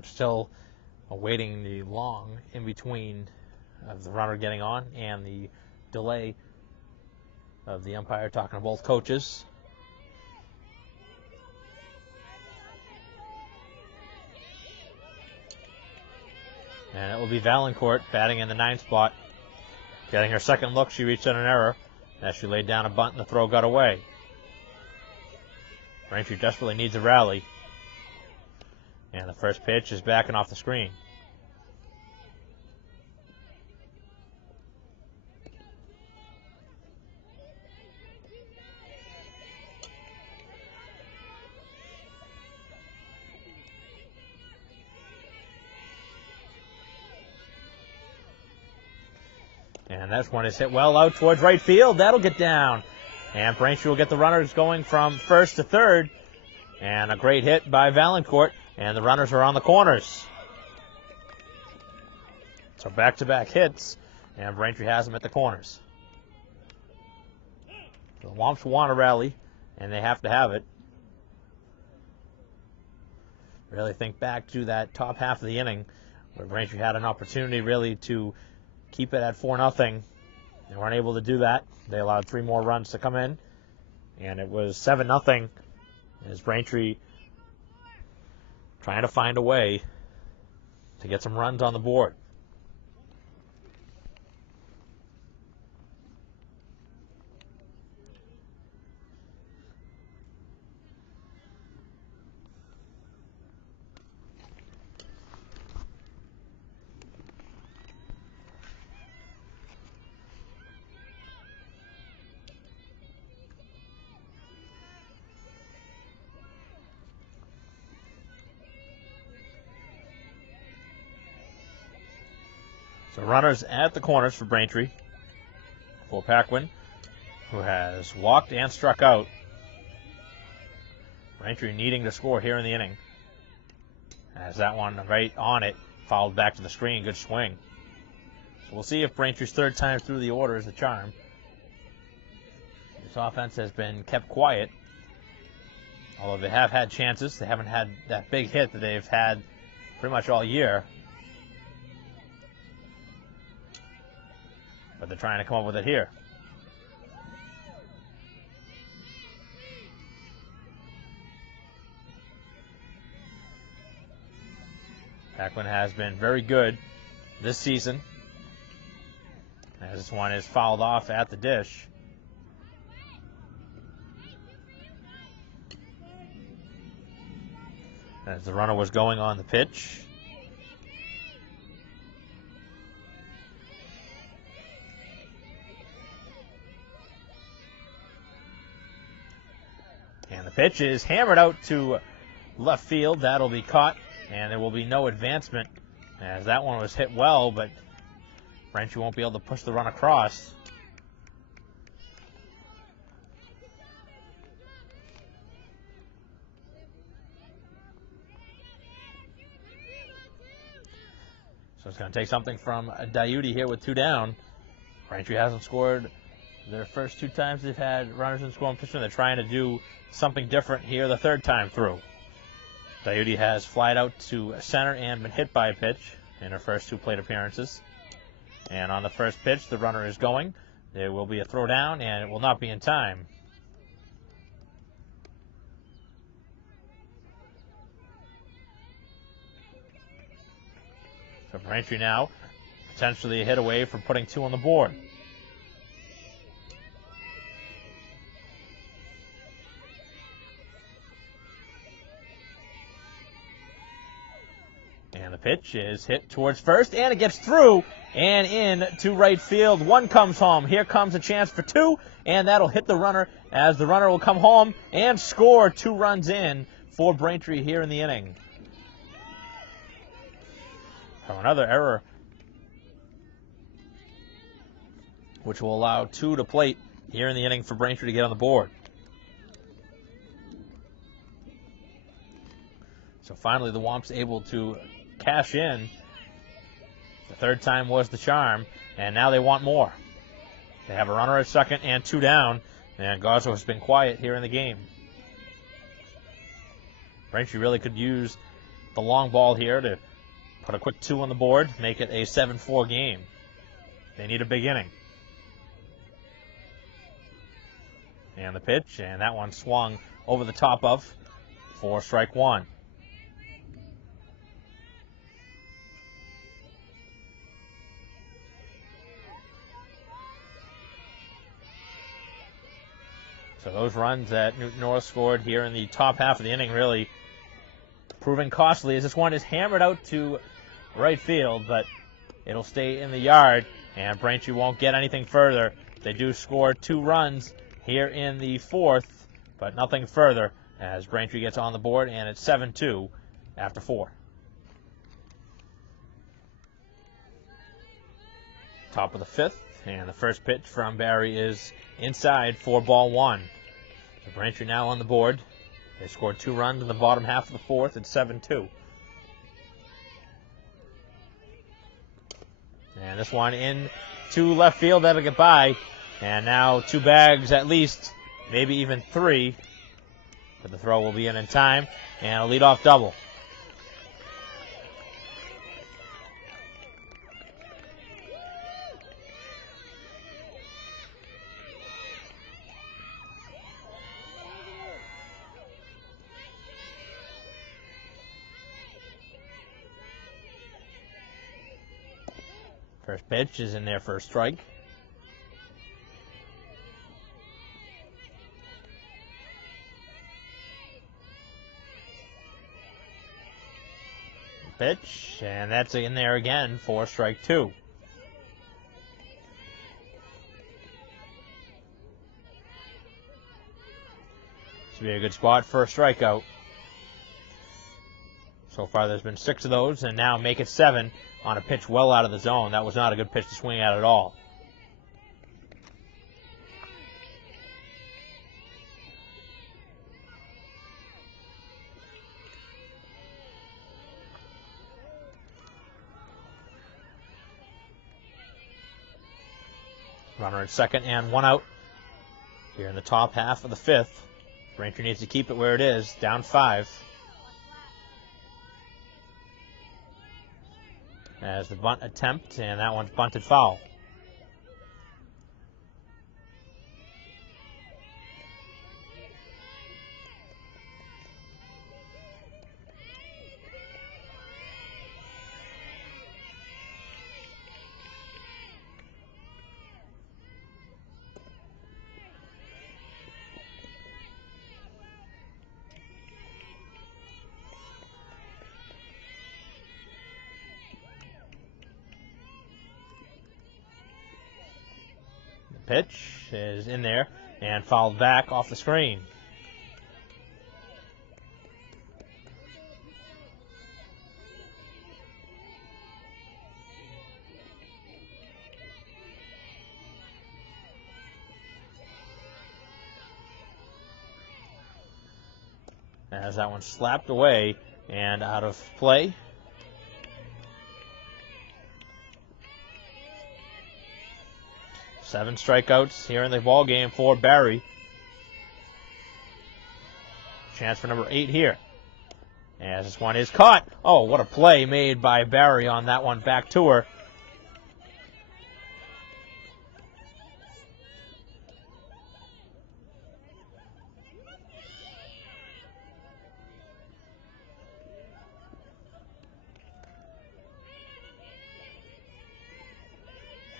Still awaiting the long in between of the runner getting on and the delay of the umpire talking to both coaches. And it will be Valancourt batting in the 9th spot. Getting her second look, she reached on an error as she laid down a bunt and the throw got away. Braintree desperately needs a rally. And the first pitch is backing off the screen. And this one is hit well out towards right field. That'll get down. And Braintree will get the runners going from first to third. And a great hit by Valancourt. And the runners are on the corners. So back-to-back hits, and Braintree has them at the corners. The Womps want a rally, and they have to have it. Really think back to that top half of the inning, where Braintree had an opportunity really to keep it at 4-0. They weren't able to do that. They allowed 3 more runs to come in, and it was 7-0 as Braintree trying to find a way to get some runs on the board. So runners at the corners for Braintree. For Paquin, who has walked and struck out. Braintree needing to score here in the inning. As that one right on it, fouled back to the screen. Good swing. So we'll see if Braintree's third time through the order is the charm. This offense has been kept quiet Although they have had chances, they haven't had that big hit that they've had pretty much all year. But they're trying to come up with it here. Paquin has been very good this season, as this one is fouled off at the dish. As the runner was going on the pitch. And the pitch is hammered out to left field. That'll be caught, and there will be no advancement, as that one was hit well, but Braintree won't be able to push the run across. So it's going to take something from Diuti here with 2 down. Braintree hasn't scored their first 2 times they've had runners in scoring position. They're trying to do something different here the 3rd time through. Diuti has flied out to center and been hit by a pitch in her first 2 plate appearances. And on the first pitch, the runner is going. There will be a throw down, and it will not be in time. So Braintree now potentially a hit away from putting 2 on the board. And the pitch is hit towards first, and it gets through and in to right field. 1 comes home. Here comes a chance for 2, and that'll hit the runner, as the runner will come home and score 2 runs in for Braintree here in the inning. So another error, which will allow 2 to plate here in the inning for Braintree to get on the board. So finally the Womps able to cash in. The 3rd time was the charm, and now they want more. They have a runner at second and 2 down, and Gozzo has been quiet here in the game. Braintree really could use the long ball here to put a quick 2 on the board, make it a 7-4 game. They need a big inning. And the pitch, and that one swung over the top of for strike 1. So those runs that Newton North scored here in the top half of the inning really proving costly, as this one is hammered out to right field, but it'll stay in the yard, and Braintree won't get anything further. They do score 2 runs here in the 4th, but nothing further, as Braintree gets on the board, and it's 7-2 after 4. Top of the 5th, and the first pitch from Barry is inside for ball 1. So Braintree now on the board. They scored 2 runs in the bottom half of the 4th. It's 7-2. And this one in to left field. That'll get by. And now 2 bags at least, maybe even 3. But the throw will be in time. And a leadoff double. First pitch is in there for a strike. Pitch, and that's in there again for strike 2. Should be a good spot for a strikeout. So far there's been 6 of those, and now make it 7 on a pitch well out of the zone. That was not a good pitch to swing at all. Runner at second and 1 out here in the top half of the 5th. Braintree needs to keep it where it is, down 5. As the bunt attempt, and that one's bunted foul. Pitch is in there and fouled back off the screen. As that one slapped away and out of play. Seven strikeouts here in the ball game for Barry. Chance for number 8 here. As this one is caught. Oh, what a play made by Barry on that one back to her.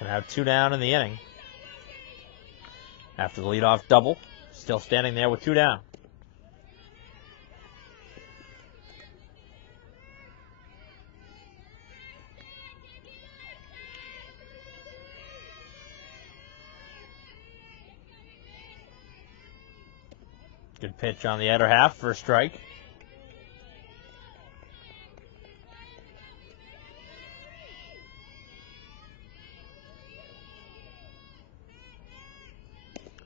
Gonna have 2 down in the inning. After the leadoff double, still standing there with 2 down. Good pitch on the other half for a strike.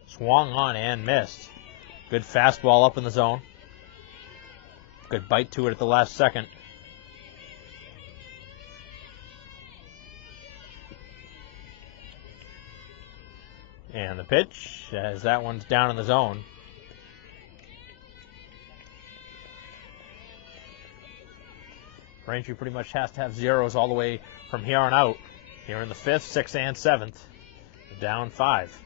Swung on and missed. Good fastball up in the zone. Good bite to it at the last second. And the pitch, as that one's down in the zone. Braintree pretty much has to have zeros all the way from here on out. Here in the 5th, 6th, and 7th. Down 5.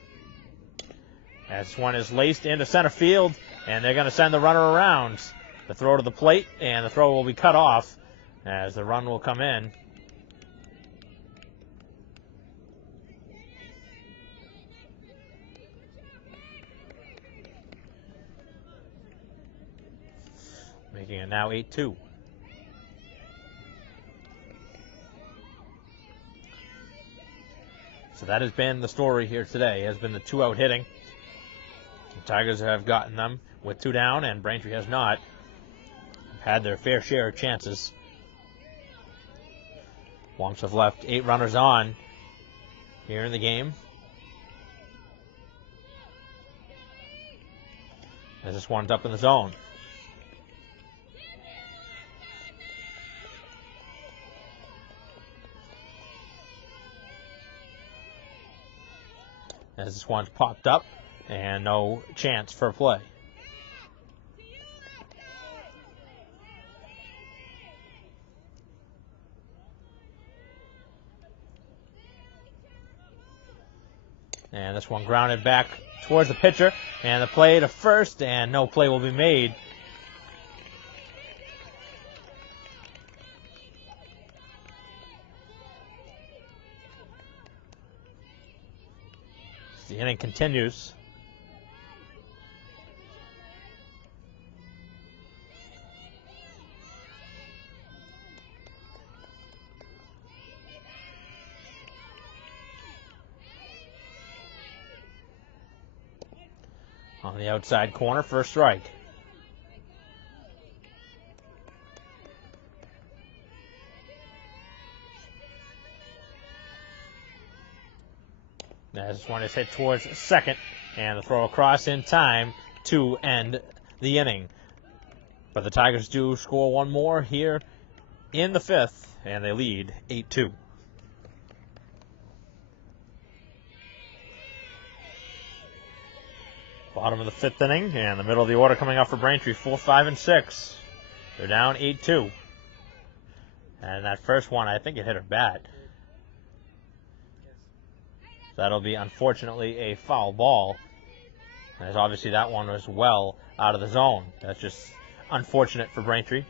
As this one is laced into center field, and they're going to send the runner around. The throw to the plate, and the throw will be cut off as the run will come in. Making it now 8-2. So that has been the story here today. It has been the 2-out hitting. The Tigers have gotten them with 2 down, and Braintree has not. Had their fair share of chances. Wonks have left 8 runners on here in the game. As this one's up in the zone. As this one's popped up, and no chance for play. And this one grounded back towards the pitcher, and the play to first, and no play will be made. The inning continues. On the outside corner for a strike. As this one is hit towards second, and the throw across in time to end the inning. But the Tigers do score one more here in the 5th, and they lead 8-2. Bottom of the 5th inning, and the middle of the order coming up for Braintree, 4, 5, and 6. They're down 8-2. And that first one, I think it hit her bat. So that'll be, unfortunately, a foul ball. As obviously that one was well out of the zone. That's just unfortunate for Braintree.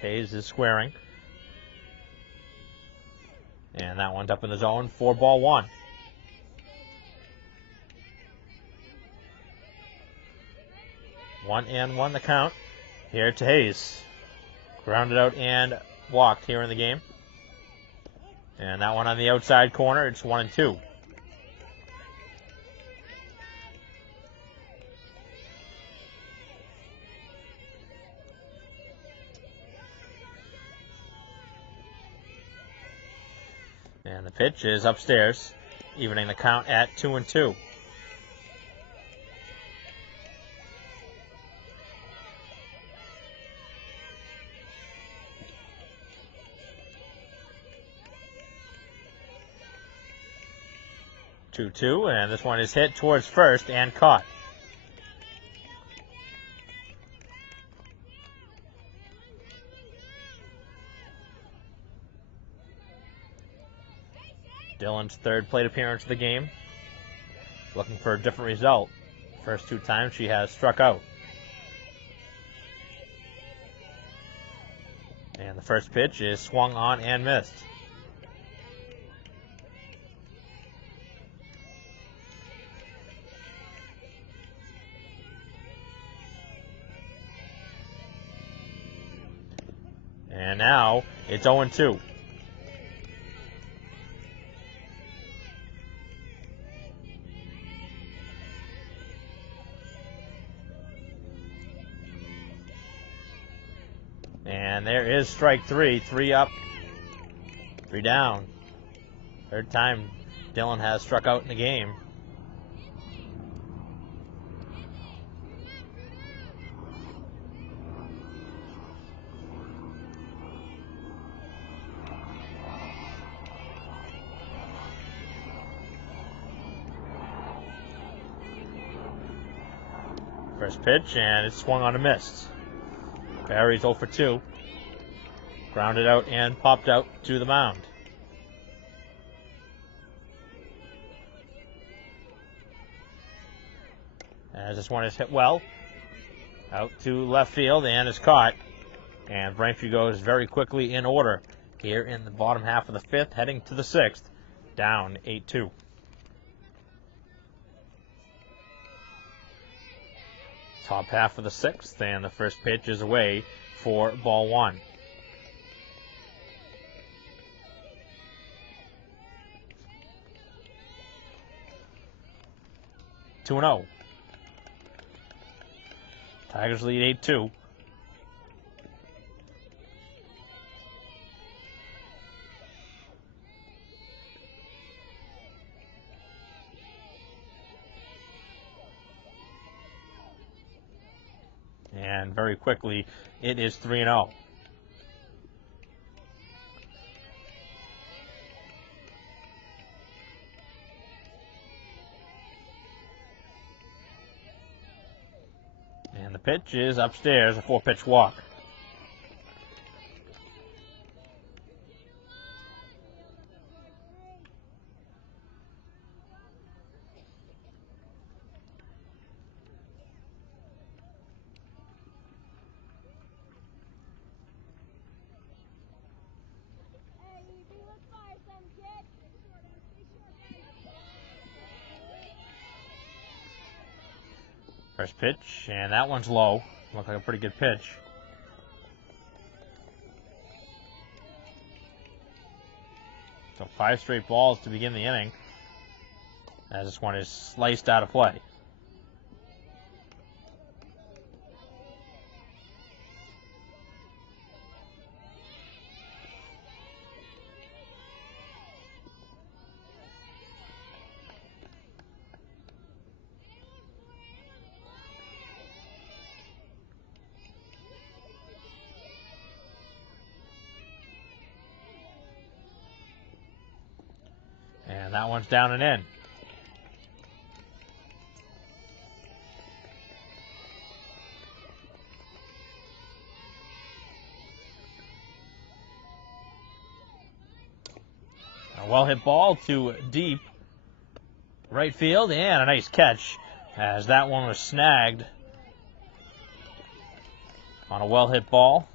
Hayes is squaring. And that one's up in the zone. 4-1. One and one the count. Here to Hayes. Grounded out and walked here in the game. And that one on the outside corner, it's 1-2. And the pitch is upstairs, evening the count at 2-2. And this one is hit towards first and caught. Dylan's third plate appearance of the game. Looking for a different result. First 2 times she has struck out. And the first pitch is swung on and missed. And now it's 0-2. And there is strike 3. 3 up, 3 down. Third time Dylan has struck out in the game. First pitch, and it's swung on and missed. Barry's 0 for 2. Grounded out and popped out to the mound. As this one is hit well. Out to left field and is caught. And Braintree goes very quickly in order here in the bottom half of the 5th, heading to the 6th. Down 8-2. Top half of the 6th, and the first pitch is away for ball 1. Two and 0. Tigers lead 8-2. And very quickly, it is 3-0. And the pitch is upstairs, a 4-pitch walk. First pitch, and that one's low. Looks like a pretty good pitch. So 5 straight balls to begin the inning, as this one is sliced out of play. And that one's down and in. A well-hit ball to deep right field, and a nice catch as that one was snagged on a well-hit ball.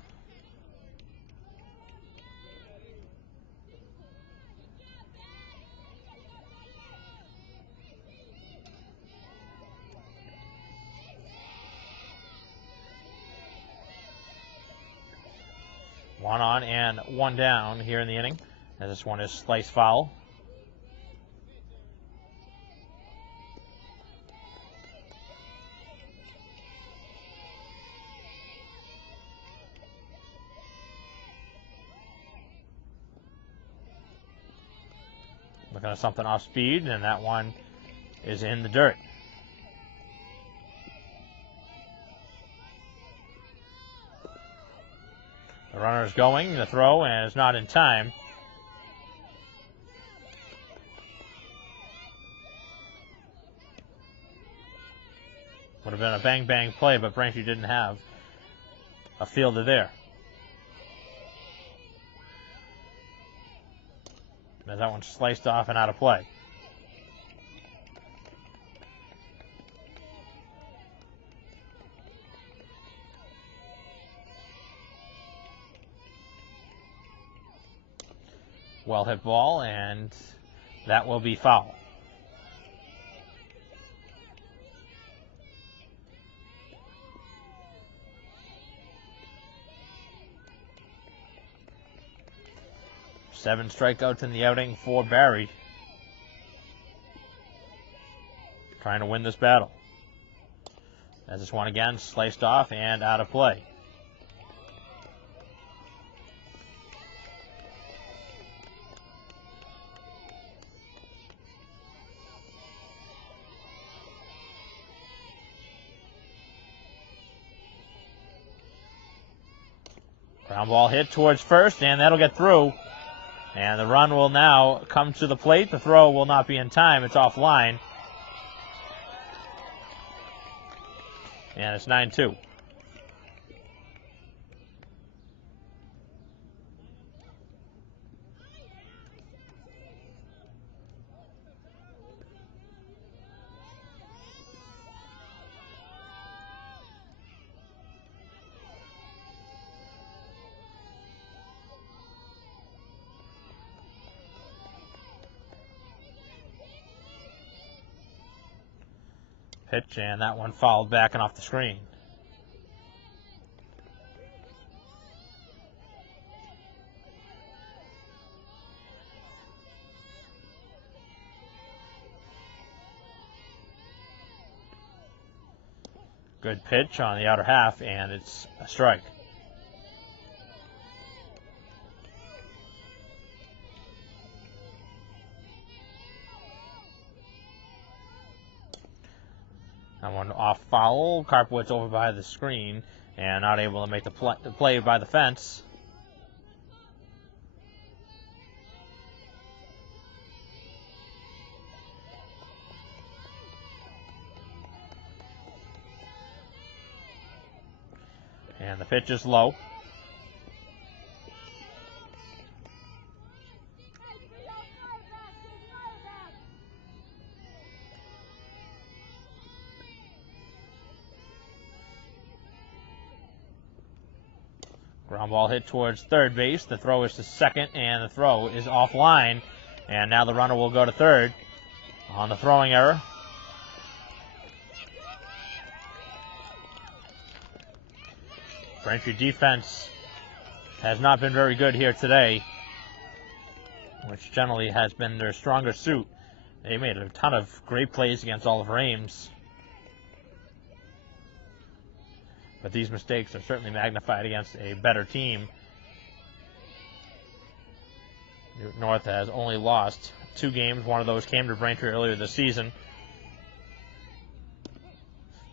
One on and one down here in the inning, as this one is sliced foul. Looking at something off speed, and that one is in the dirt. The runner's going, the throw, and it's not in time. Would have been a bang-bang play, but Braintree didn't have a fielder there. As that one's sliced off and out of play. Well hit ball, and that will be foul. Seven strikeouts in the outing for Barry. Trying to win this battle. As this one again sliced off and out of play. Ground ball hit towards first, and that'll get through. And the run will now come to the plate. The throw will not be in time. It's offline. And it's 9-2. Pitch, and that one fouled back and off the screen. Good pitch on the outer half, and it's a strike. That one off foul. Carpwood's over by the screen and not able to make the play by the fence. And the pitch is low. Ground ball hit towards third base. The throw is to second, and the throw is offline. And now the runner will go to third on the throwing error. Braintree defense has not been very good here today, which generally has been their stronger suit. They made a ton of great plays against Oliver Ames, but these mistakes are certainly magnified against a better team. Newton North has only lost 2 games. One of those came to Braintree earlier this season.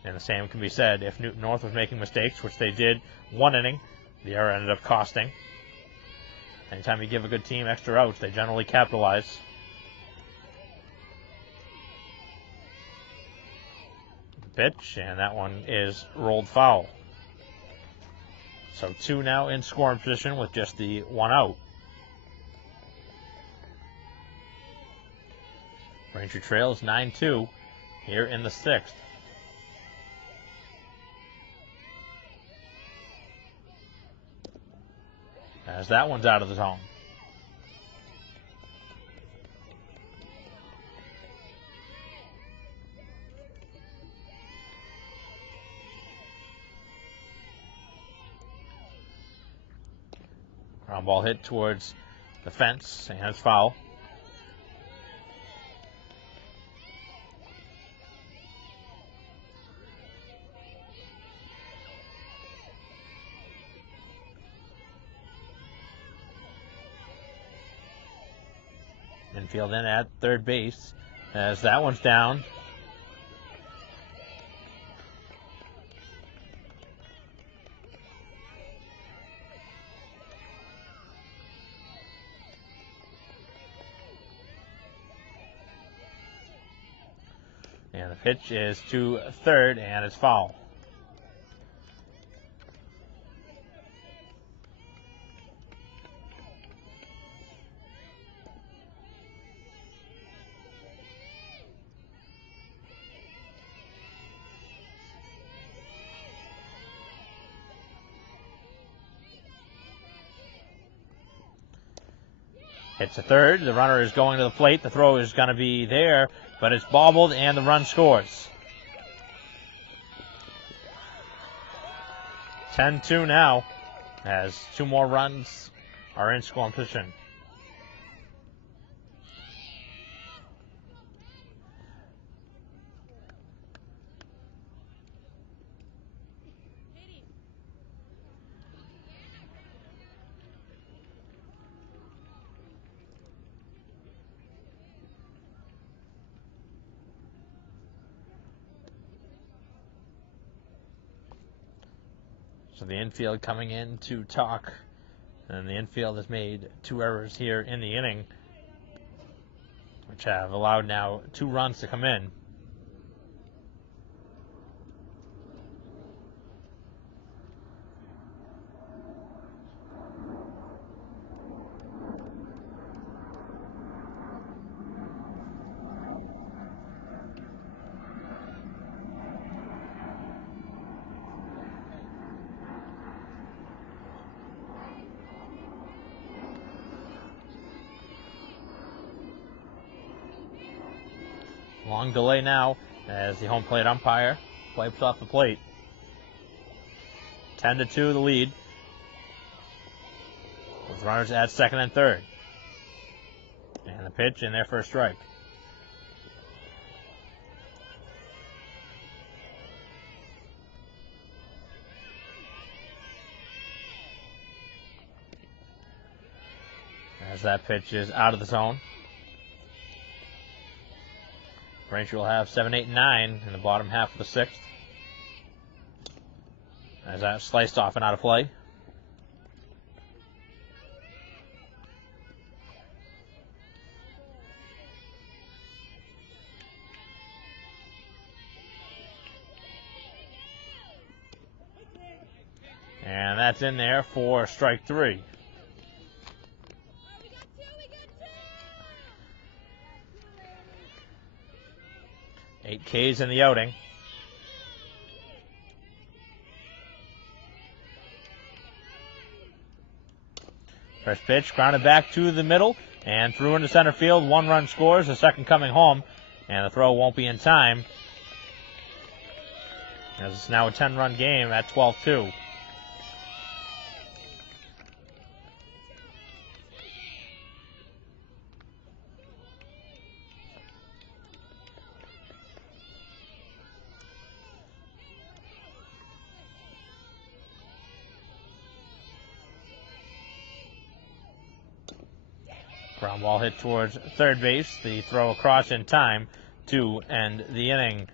And the same can be said if Newton North was making mistakes, which they did 1 inning. The error ended up costing. Anytime you give a good team extra outs, they generally capitalize. pitch, and that one is rolled foul. So 2 now in scoring position with just the 1 out. Braintree trails 9-2 here in the 6th. As that one's out of the zone. Ground ball hit towards the fence, and it's foul. Infield in at third base, as that one's down. And the pitch is to third, and it's foul. Hits a third. The runner is going to the plate. The throw is going to be there, but it's bobbled, and the run scores. 10-2 now, as 2 more runs are in scoring position. So the infield coming in to talk, and the infield has made 2 errors here in the inning, which have allowed now 2 runs to come in. Long delay now as the home plate umpire wipes off the plate. 10-2 the lead, with runners at second and third. And the pitch in there for a strike. As that pitch is out of the zone. Braintree will have 7, 8, and 9 in the bottom half of the 6th. As that sliced off and out of play. And that's in there for strike 3. Eight Ks in the outing. First pitch grounded back to the middle and through into center field. 1 run scores, the second coming home, and the throw won't be in time, as it's now a 10-run game at 12-2. Ground ball hit towards third base. The throw across in time to end the inning.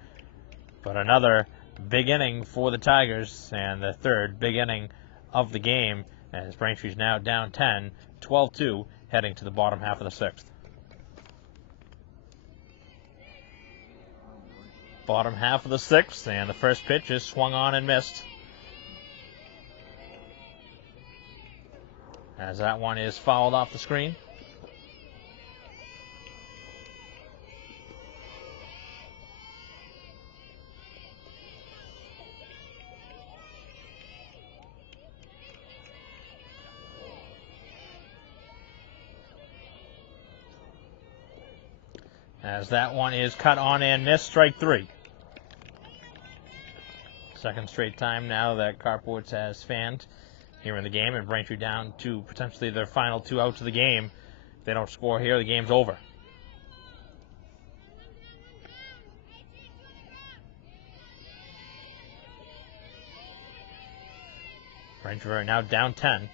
But another big inning for the Tigers, and the third big inning of the game, as Braintree's now down 10, 12-2, heading to the bottom half of the 6th. Bottom half of the sixth, and the first pitch is swung on and missed. As that one is fouled off the screen. As that one is cut on and missed, strike three. Second straight time now that Carports has fanned here in the game, and Braintree down to potentially their final 2 outs of the game. If they don't score here, the game's over. Braintree right now down 10.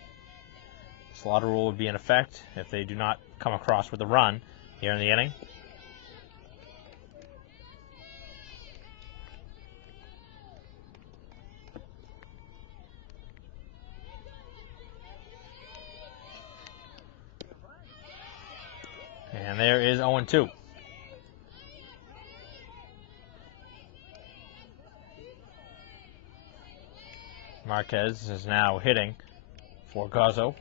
Slaughter rule would be in effect if they do not come across with a run here in the inning. And there is 0-2. Marquez is now hitting for Gazzo.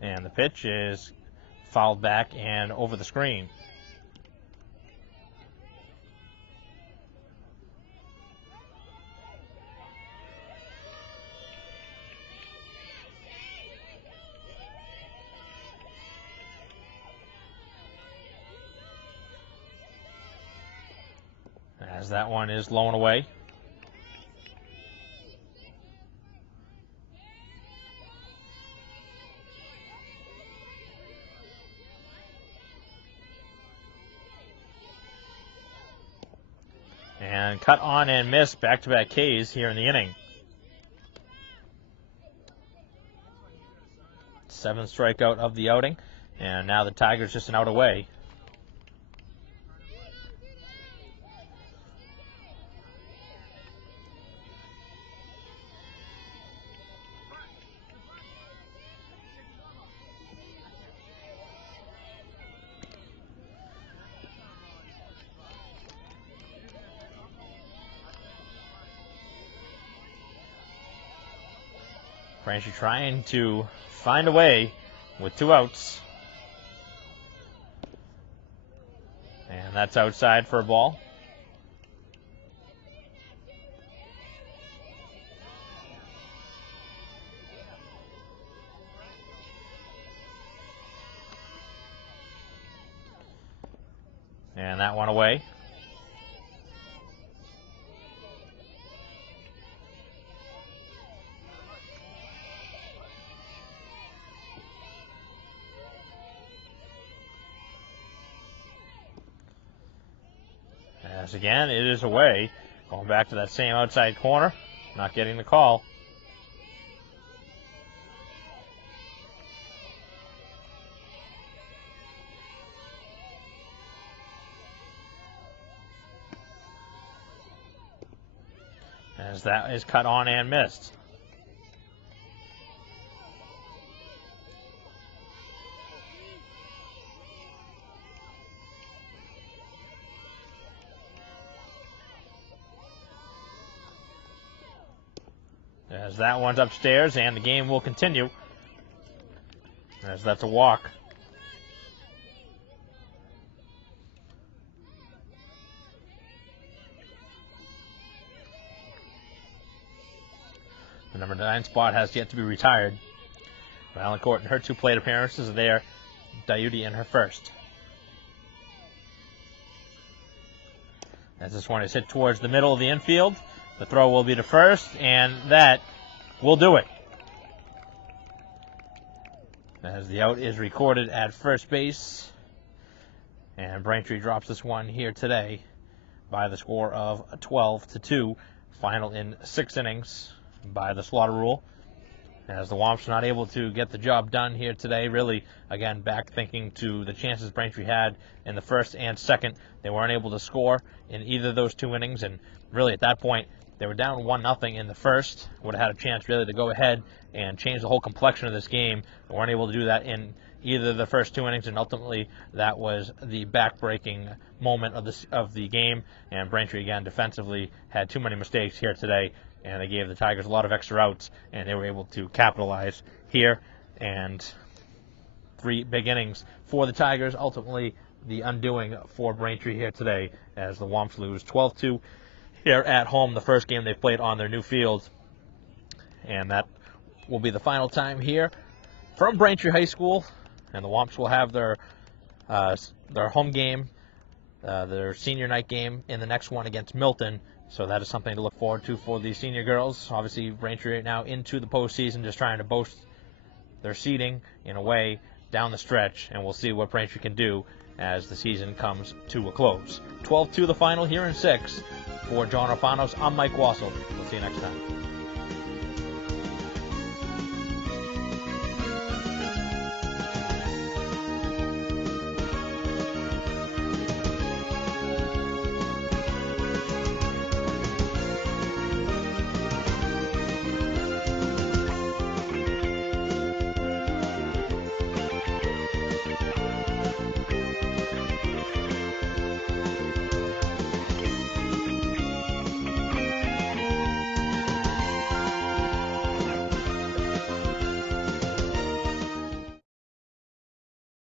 And the pitch is fouled back and over the screen. As that one is low and away. And cut on and missed, back-to-back Ks here in the inning. 7th strikeout of the outing, and now the Tigers just an out away. Braintree trying to find a way with 2 outs. And that's outside for a ball. And that one away. As again, it is away. Going back to that same outside corner. Not getting the call. As that is cut on and missed. As that one's upstairs, and the game will continue. As that's a walk. The number 9 spot has yet to be retired. Valancourt in her 2 plate appearances are there. Diuti in her first. As this one is hit towards the middle of the infield, the throw will be to first, and that will do it. As the out is recorded at first base, and Braintree drops this one here today by the score of 12-2, final in 6 innings by the Slaughter rule. As the Womps are not able to get the job done here today, really, again, back thinking to the chances Braintree had in the first and second. They weren't able to score in either of those 2 innings, and really at that point, they were down 1-0 in the first. Would have had a chance really to go ahead and change the whole complexion of this game. They weren't able to do that in either the first 2 innings, and ultimately that was the back-breaking moment of the game. And Braintree, again, defensively had too many mistakes here today, and they gave the Tigers a lot of extra outs, and they were able to capitalize here. And 3 big innings for the Tigers, ultimately the undoing for Braintree here today, as the Womps lose 12-2 here at home, the first game they played on their new field. And that will be the final time here from Braintree High School, and the Womps will have their home game, their senior night game, in the next one against Milton. So that is something to look forward to for the senior girls. Obviously, Braintree right now into the postseason, just trying to boast their seeding in a way down the stretch, and we'll see what Braintree can do as the season comes to a close. 12-2 the final here in 6. For John Orfanos, I'm Mike Wassel. We'll see you next time.